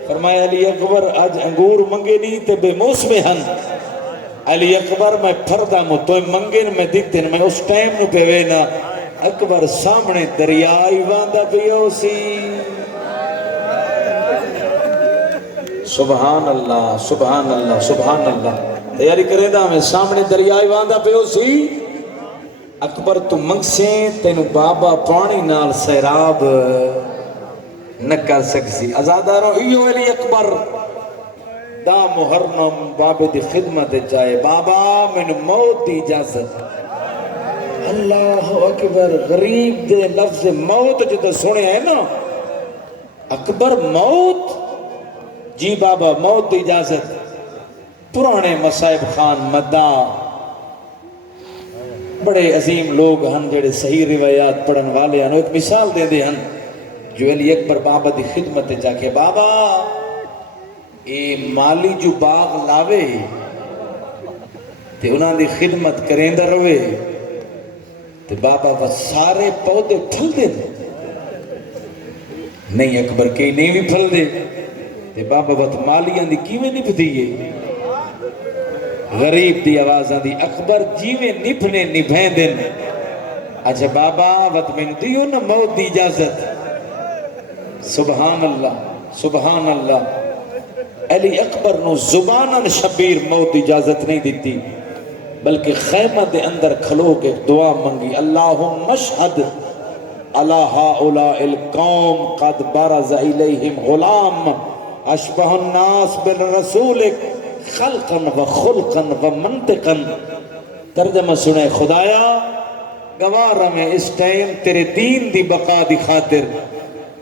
فرمایا علی اکبر آج انگور منگے نہیں تے بے موسمے ہن. علی اکبر میں پھردہ مو تو منگے میں دیتے میں اس ٹائم نو پہ وینا اکبر سامنے دریائی واندہ پیو سی. سبحان اللہ سبحان اللہ سبحان اللہ. تیاری کرے دا میں سامنے دریائی واندہ پیو سی. اکبر تو منگ سے تینو بابا پانی نال سیراب نہ کر سکسی. ازاداروں ایو علی اکبر دا محرم بابے دی خدمت چاہے بابا میں نے موت دی اجازت. اللہ اکبر. غریب دے لفظ موت جو سنے ہیں نا اکبر موت جی بابا موت دی اجازت. پرانے مصائب خان مدہ بڑے عظیم لوگ ہن جڑے صحیح روایات پڑھن والے ہیں. ایک مثال دے دے ہن جو علی اکبر بابا دی خدمت جا کے بابا اے مالی جو باغ لاوے تے انہاں دی خدمت کریں دا روے تے بابا وہ سارے پودے پھل دے نہیں اکبر کے نہیں بھی پھل دے تے بابا وہ مالیاں دی کیویں نہیں پھدیے غریب دی آوازاں دی اکبر جیویں نپھنے نبھیں دن اچھا بابا وقت میں دیو نا موت دی اجازت سبحان اللہ سبحان اللہ علی اکبر نو زباناً شبیر موت دی اجازت نہیں دیتی بلکہ خیمہ دے اندر کھلو کے دعا منگی اللہم مشہد علی ہؤلاء القوم قد برز الیہم غلام اشبہ الناس بالرسول خلقا و خلقا و منطقا ترجمہ سنے خدایا گوارا میں اس ٹائم تیرے دین دی بقا دی خاطر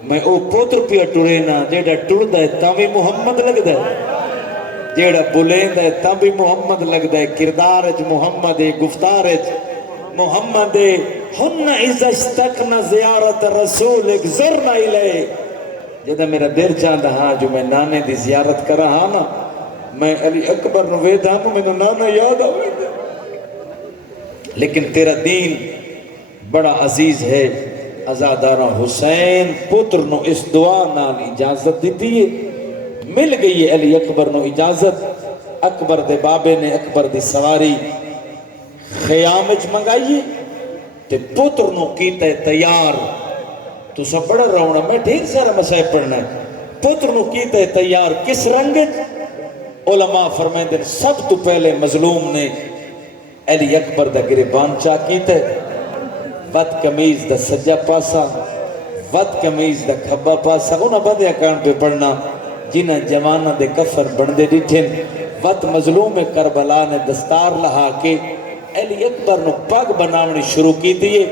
میں او پوتر پیا ٹورینا جیڑا ٹوڑ دے تاں بھی محمد لگ دے جیڑا بلین دے تاں بھی محمد لگ دے کردارج محمد گفتارج محمد ہن اذا اشتقنا زیارت رسول زرنا الیہ جدہ میرا دل چاہتا ہاں جو میں نانے دی زیارت کر رہا نا میں علی اکبر نو ویدہ ہوں میں نانا یاد آوے لیکن تیرا دین بڑا عزیز ہے ازادارہ حسین پتر نو اس دعا نال اجازت دیتی ہے مل گئی ہے علی اکبر نو اجازت اکبر دے بابے نے اکبر دی سواری خیامج منگائیے تے پتر نو کیتا ہے تیار تو سب بڑا رونا میں ڈھیر سارا مسائل پڑھنا ہے پتر نو کیتا ہے تیار کس رنگت علماء فرمائیں دن سب تو پہلے مظلوم نے علی اکبر دا گریبان چاہ کیتا ہے ود کمیز دا سجا پاسا ود کمیز دا کھبا پاسا انہاں بدے اکان پہ پڑھنا جنہ جوانہ دے کفر بندے ڈٹھن ود مظلوم کربلا نے دستار لہا کے علی اکبر نو پاگ بناونی شروع کی دیئے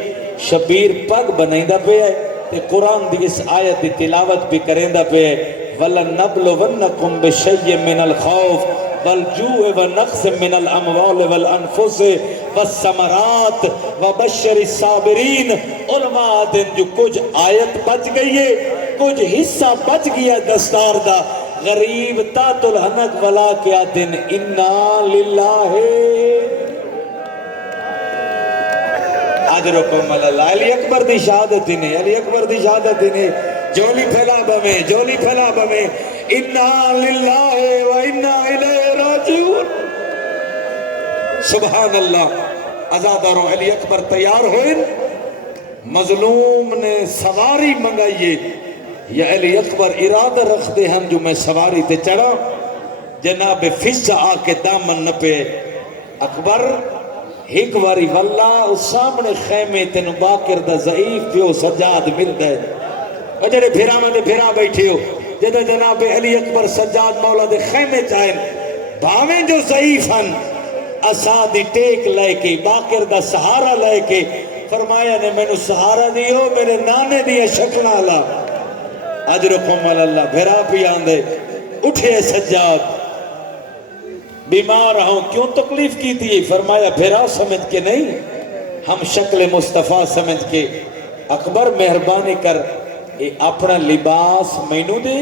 شبیر پاگ بنائندہ پہ ہے تے قرآن دی اس آیت دی تلاوت بھی کریندہ پہ ہے وَلَنَّبْلُوَنَّكُمْ بِشَيْءٍ مِّنَ الْخَوْفِ وَالْجُوعِ وَنَقْصٍ مِّنَ الْأَمْوَالِ وَالْأَنفُسِ وَالثَّمَرَاتِ وَبَشِّرِ الصَّابِرِينَ علماء دن جو کچھ آیت بچ گئی ہے کچھ حصہ بچ گیا دستار دا غریب تات الحنق ولا کیا دن اِنَّا لِلَّهِ عدرکم اللہ علی اکبر دی شہادت نے علی اکبر دی شہادت نے جولی پھیلا بمیں جولی پھیلا بمیں اِنَّا لِلَّهِ وَإِنَّا إِلَيْهِ رَاجِعُونَ سبحان اللہ ازاداروں علی اکبر تیار ہوئے مظلوم نے سواری منگائیے یا علی اکبر ارادہ رکھ دے ہم جو میں سواری تے چڑھا جناب فضا آ کے دامن نپے اکبر ایک واری واللہ اس سامنے خیمے تینو باکر دا ضعیف پیو سجاد مل دے اجڑے پھرا میں دے پھرا بیٹھے ہو جدہ جناب علی اکبر سجاد مولا دے خیمے چاہیں بھاویں جو ضعیف ہن اسادی ٹیک لے کے باکر دا سہارا لے کے فرمایا نے میں نو سہارا دیو میرے نانے دیا شکلہ اللہ اجرکم اللہ پھرا پی آندے اٹھے سجاد بیمار ہوں کیوں تکلیف کی تھی فرمایا پھرا سمجھ کے نہیں ہم شکل مصطفیٰ سمجھ کے اکبر مہربانی کر اے اپنا لباس مینو دے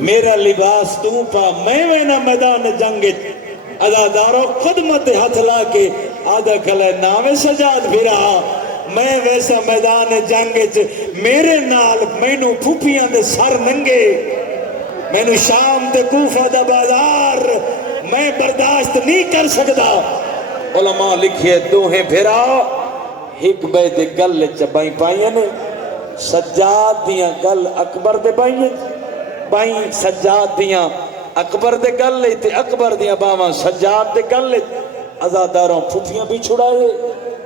میرا لباس تو پا میں نہ میدان جنگت ازاداروں خدمت ہاتھ لا کے آدھا کھلے ناوے سجاد پھرا میں ویسا میدان جنگت میرے نال مینو پھوپیاں دے سر ننگے میں نے شام دے کوفہ دا بازار میں برداشت نہیں کر سکتا علماء لکھئے دوہیں پھرا ایک بے دے گل چبائیں پائیں نے سجاد دیاں گل اکبر دے بائیں سجاد دیاں اکبر دے گل لے تے اکبر دیاں باواں سجاد دے گل لے ازاداروں پھوپیاں بھی چھڑائے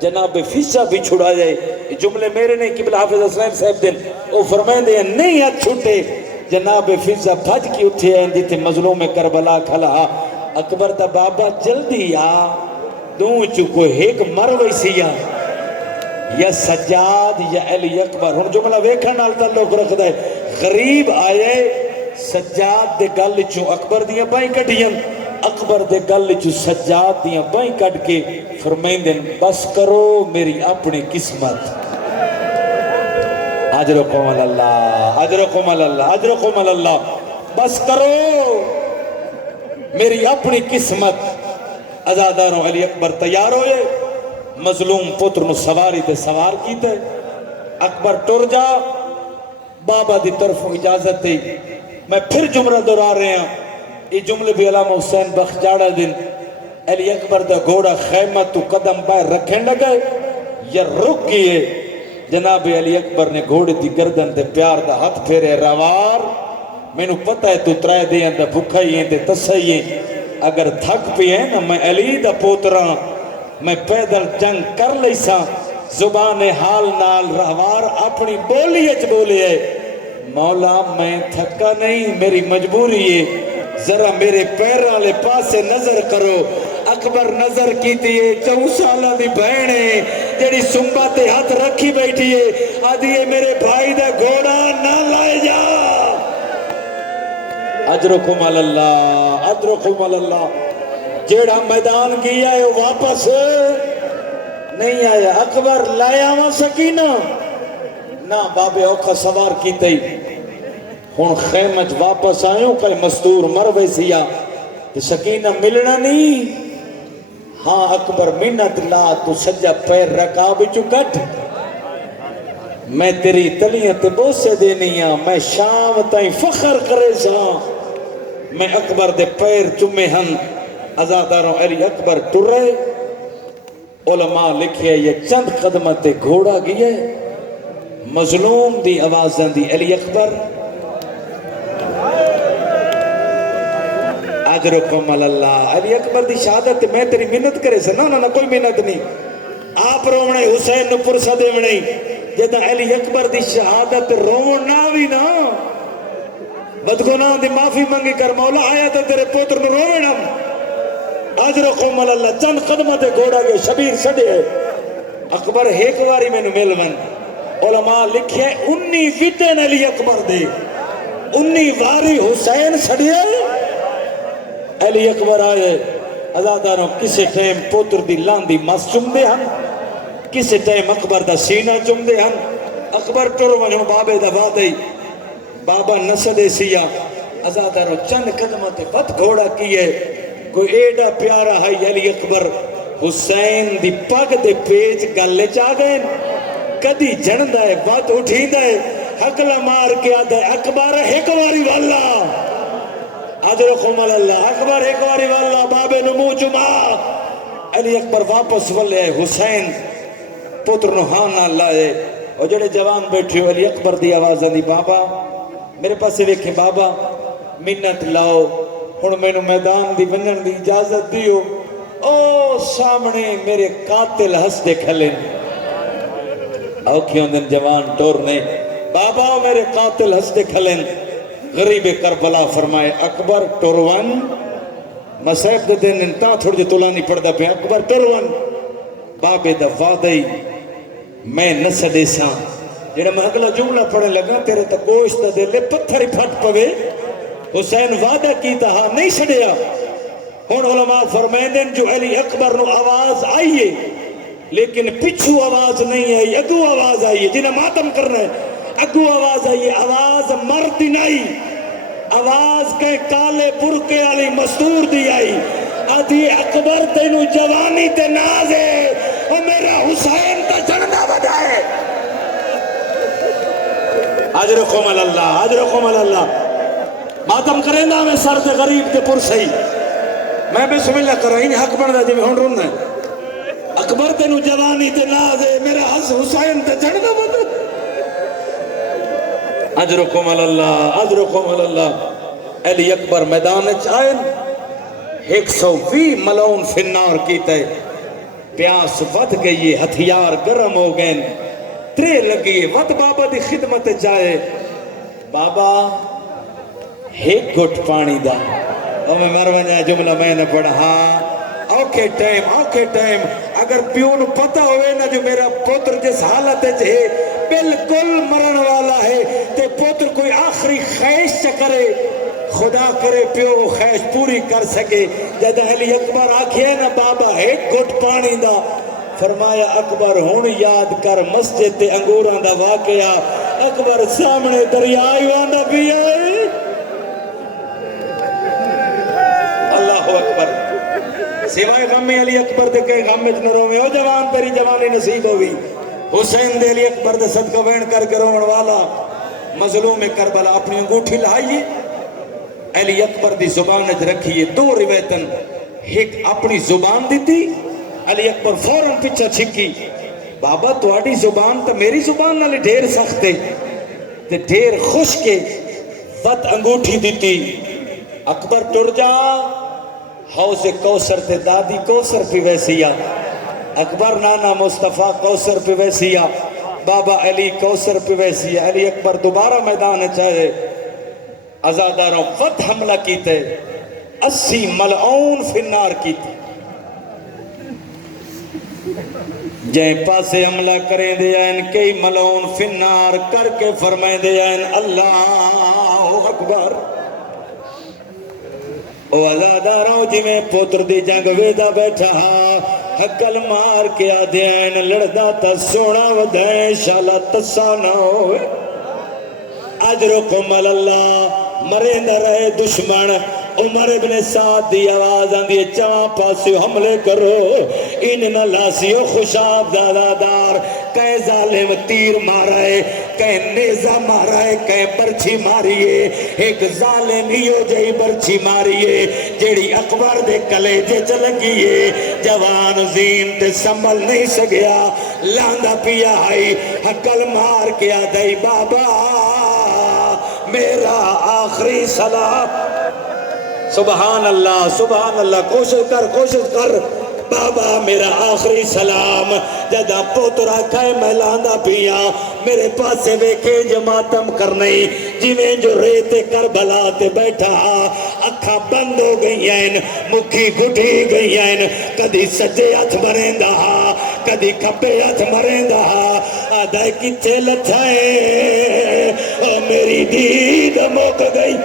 جناب فضا بھی چھڑائے جملے میرے نہیں قبلہ حافظ اسلام صاحب دن وہ فرمائیں دے نہیں ہاتھ چھوٹے جناب فضا بھج کی اٹھے ہیں جیتے مظلوم کربلا کھلا اکبر دا بابا جلدی آ دوں چکو ایک مروی سیا یا سجاد یا علی اکبر ہم جملہ ویکھن نال تعلق رکھ دے غریب آئے سجاد دے گل چو اکبر دیاں بائیں کٹیاں اکبر دے گل چو سجاد دیاں بائیں کٹ کے فرمائیں دن بس کرو میری اپنی قسمت اجرکم اللہ اجرکم اللہ اجرکم اللہ. بس کرو، میری اپنی قسمت ازاداروں علی اکبر تیار ہوئے. مظلوم پتر نو سواری تے سوار کیتے. اکبر ٹر جا، بابا دی طرف اجازت دی. میں پھر جملہ دورا رہے ہیں، یہ جملے بھی علامہ حسین بخش جاڑا دن. علی اکبر دا گھوڑا خیمہ تو قدم باہر رکھیں لگے یا رک گئے. جناب علی اکبر نے گھوڑے دی گردن تے پیار دا ہاتھ پھیرے. روار میں نو پتہ ہے تو ترائے دیاں دا بھکھا ہی ہیں تے تسائی ہیں. اگر تھک پی ہے نا میں علی دا پوتراں، میں پیدل جنگ کر لیساں. زبان حال نال رہوار اپنی بولی اچ بولے ہے، مولا میں تھکا نہیں، میری مجبوری ہے، ذرا میرے پیروں لے پاسے نظر کرو. اکبر نظر کیتی ہے، 4 سالہ دی بہن ہے جیڑی سنبا تے ہاتھ رکھی بیٹھی ہے. آدھی ہے میرے بھائی دا گھوڑا نہ لائے جا. اجرکم اللہ اجرکم اللہ. جیڑا میدان گیا ہے وہ واپس نہیں آیا. اکبر لایا ہوا سکینہ نہ بابے اوکھا سوار کیتے ہی. ہون خیمج واپس آئیوں کہ مستور مر ویسیا تو سکینہ ملنا نہیں. ہاں اکبر منت لا تو سجا پیر رکھا بچو کٹ. میں تیری تلیاں تے بوسے دینیاں، میں شام تائیں فخر کرے سا. میں اکبر دے پیر چمے ہن. ازاداروں علی اکبر ٹرے. علماء لکھے یہ چند قدمت گھوڑا گئے. مظلوم دی آوازاں دی علی اکبر اجرکم اللہ. علی اکبر دی شہادت میں تیری منت کرے سا. نا کوئی منت نہیں. آپ رونے حسین نو پرسہ دے نہیں. جدہ علی اکبر دی شہادت رونا بھی نا بدگناہ دی معافی منگی کر مولا آیا تو تیرے پوتر نو رونا. اجرکم اللہ. چند قدمت گھوڑا گئے شبیر سڑے ہے. اکبر ایک واری میں نو ملون. علماء لکھے 19 وٹن علی اکبر دے 19 واری حسین سڑے. علی اکبر آئے. ازاداروں کسے ٹائم پوتر دی لان دی مس چم دے ہن، کسے ٹائم اکبر دا سینہ چم دے ہن. اکبر ٹر ونجھو بابے دا وعدے بابا نسدے سیا. ازاداروں چند قدمت بد گھوڑا کیے. کوئی ایڈا پیارا ہے علی اکبر حسین دی پگ دے پیچ گلے چاہ گئے. کدی جندہ ہے بات اٹھیندہ ہے حقلہ مار کے آدھا ہے اکبر ایک واری والا. اجرکم اللہ. اکبر ایک واری والا بابے نمو چما. علی اکبر واپس ولے حسین پتر نو ہاں نہ لائے. اور جڑے جوان بیٹھے ہو علی اکبر دی آوازاں دی بابا میرے پاسے ویکھے بابا منت لاؤ ہن مینوں میدان دی ونجن دی اجازت دیو. او سامنے میرے قاتل ہس دے کھلے اوکھیوں دن جوان ٹورنے بابا میرے قاتل ہس دے کھلے. غریب کربلا فرمائے اکبر ٹورون. مسیب دے دن انتا تھوڑ جے تولانی پڑھدا پہ اکبر ٹورون. بابے دا وعدائی میں نسدے ساں. جیڑا میں اگلا جملہ پڑھنے لگا تیرے تا گوشت دے لے پتھر پھٹ پوے. حسین وعدہ کی تہا نہیں چھڑیا. ہون علماء فرمائیں جو علی اکبر نو آواز آئیے لیکن پچھو آواز نہیں آئی، اگو آواز آئیے. جنہیں ماتم کرنا ہے اگو آواز آئیے. آواز مرد نہیں، آواز کہیں کالے برکے علی مستور دی آئی. آدھی اکبر تینو جوانی تے ناز ہے اور میرا حسین تا جڑنا بدائے. اجرکم اللہ اجرکم اللہ. ماتم کریں دا میں سر دے غریب دے پر سہی. میں بسم اللہ کر رہی حق بن دا جی میں ہون رونا ہے. اکبر تینو جوانی تے ناز ہے میرا حسین تے جڑنا بدائے. اجرکم اللہ اجرکم اللہ. علی اکبر میدان چائن 120 ملون فنار کیتے. پیاس ود گئی ہتھیار گرم ہو گئے. ترے لگی ود بابا دی خدمت جائے. بابا ایک گھٹ پانی دا. اور میں مروانا جملہ میں نے پڑھا. ہاں اوکے ٹائم اگر پیون پتہ ہوئے نا جو میرا پتر جس حالت ہے بالکل مرن والا ہے تے پتر کوئی آخری خیش چکرے خدا کرے پیو خیش پوری کر سکے. جد علی اکبر آکھے نا بابا ایک گھٹ پانی دا. فرمایا اکبر ہون یاد کر مسجد تے انگوراں دا واقعہ. اکبر سامنے دریا آندا پیا اللہ اکبر سوائے غم علی اکبر دے کہیں غم نہ روے او جوان تیری جوانی نصیب ہوئی حسین دے علی اکبر دے صدقہ وین کر کے رومن والا مظلوم کربلا اپنی انگوٹھی لائیے علی اکبر دی زبان اج رکھیے دو روایتن ایک اپنی زبان دی تھی علی اکبر فوراں پیچھا چھکی بابا تواڈی زبان تو میری زبان نال ڈھیر سختے تے ڈھیر خوش کے وت انگوٹھی دیتی اکبر ٹر جا حوض کوثر تے دادی کوثر پی ویسیا اکبر نانا مصطفیٰ کوثر پی ویسیا بابا علی کوثر پی ویسیا علی اکبر دوبارہ میدان چاہے ازاداروں وت حملہ کیتے 80 ملعون فی النار کیتے جائیں پاسے حملہ کریں دے آئین کئی ملعون فی النار کر کے فرمائیں دے آئین اللہ اکبر او ازاداروں جی میں پوتر دی جنگ ویدہ بیٹھا حقل مار کے آدھے آئین لڑدا تا سونا ودائیں شالا تسانا ہوئے اجرکم اللہ مرین رہے دشمن عمر ابن سعد دی آواز آندھی چاں پاسیو حملے کرو ان نہ لاسیو خوشاب دادادار کہیں ظالم تیر مارا ہے کہیں نیزہ مارا ہے کہیں برچھی ماریے ایک ظالم ہی ہو جائی برچھی ماریے جیڑی اکبر دے کلیجے چلگیے جوان زین تے سنبھل نہیں سگیا لاندہ پیا آئی حقل مار کے آدھائی بابا میرا آخری سلام سبحان اللہ کوشش کر بابا میرا آخری سلام جدہ پوترا کھائے میں لاندہ پیا میرے پاسے ویکھے جو ماتم کرنے جویں جو ریتے کربلا تے بیٹھا اکھا بند ہو گئی ہیں مکھی گھٹی گئی ہیں کدی سجے ہاتھ مرین دہا کدی کھپے ہاتھ مرین دہا آدھائی کچھے لچھائے میری دید موک گئی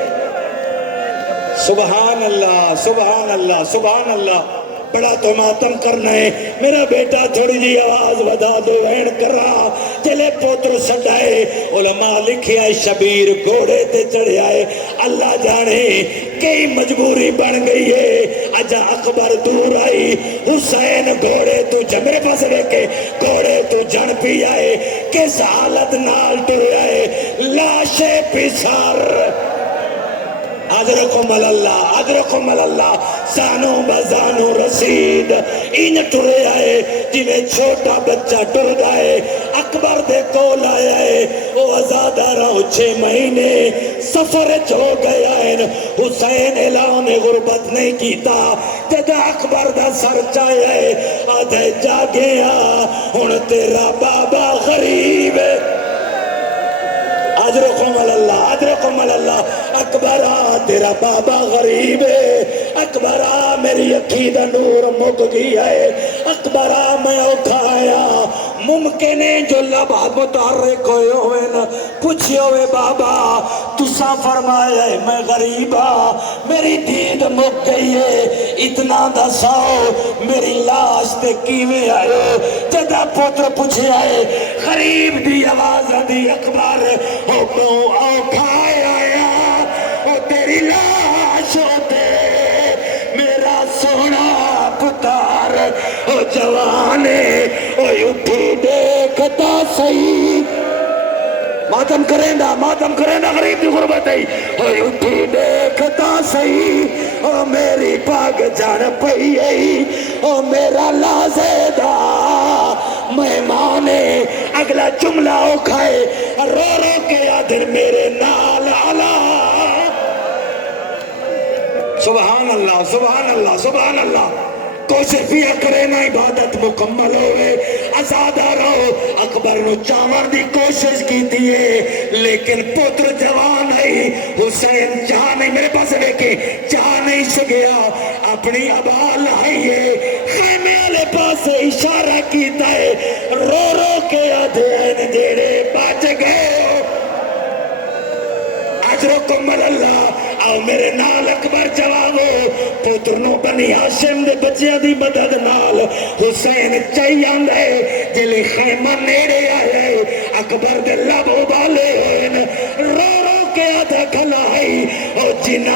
سبحان اللہ بڑا تو ماتم کرنا ہے میرا بیٹا تھوڑی جی آواز ودا دو وین کر رہا چلے پوتر سڈائے علماء لکھے آئے شبیر گھوڑے تے چڑھے آئے اللہ جانے کئی مجبوری بن گئی ہے اجا اکبر دور آئی حسین گھوڑے تو میرے پاس دیکھے گھوڑے تو جن پی آئے کس حالت نال ٹر آئے لاشے پسار ادرکم اللہ سانو بزانو رسید ان ٹرے آئے جنہیں چھوٹا بچہ ٹر گئے اکبر دے کول آیا ہے وہ ازادارہ 6 مہینے سفر ہو گیا ہے حسین اعلان غربت نہیں کیتا جدہ اکبر دا سر چاہیا ہے آدھے جا گیا ہن تیرا بابا غریب ہے ادرکم اللہ اکبرہ تیرا بابا غریب ہے اکبرہ میری عقید نور مک گیا ہے اکبرہ میں اٹھایا ممکن ہے جو لبعد متحرک ہوئے نا پوچھے ہوئے بابا تسا فرمایا ہے میں غریبہ میری دید مک گئی ہے اتنا دساؤ میری لاش تے کیویں آئے جدہ پوتر پوچھے آئے غریب دی آواز دی اکبر ہو کو اوکھائے آیا او تیری لاش ہوتے میرا سونا پتار او جوانے او اٹھی دیکھتا صحیح ماتم کریں دا غریب دی غربت ہے او اٹھی دیکھتا صحیح او میری پاگ جان پئی ہے او میرا لازیدہ مہمانے اگلا جملہ اکھائے رو رو کے آدھر میرے نال آلہ سبحان اللہ کوشش بھی کرے نا عبادت مکمل ہوئے ازادہ رہو اکبر نو چاور دی کوشش کی دیئے لیکن پتر جوان ہے حسین چاہ نہیں میرے پاس دیکھے چاہ نہیں سگیا اپنی آبال آئیے خیمے والے پاس اشارہ کیتا ہے رو رو کے آدھین جیڑے بچ گئے اجرکم اللہ آؤ میرے نال اکبر جوابو پوتر نو بنی ہاشم دے بچیاں دی مدد نال حسین چاہیاں دے جلے خیمہ نیڑے آئے اکبر دے لب ابالے جنہ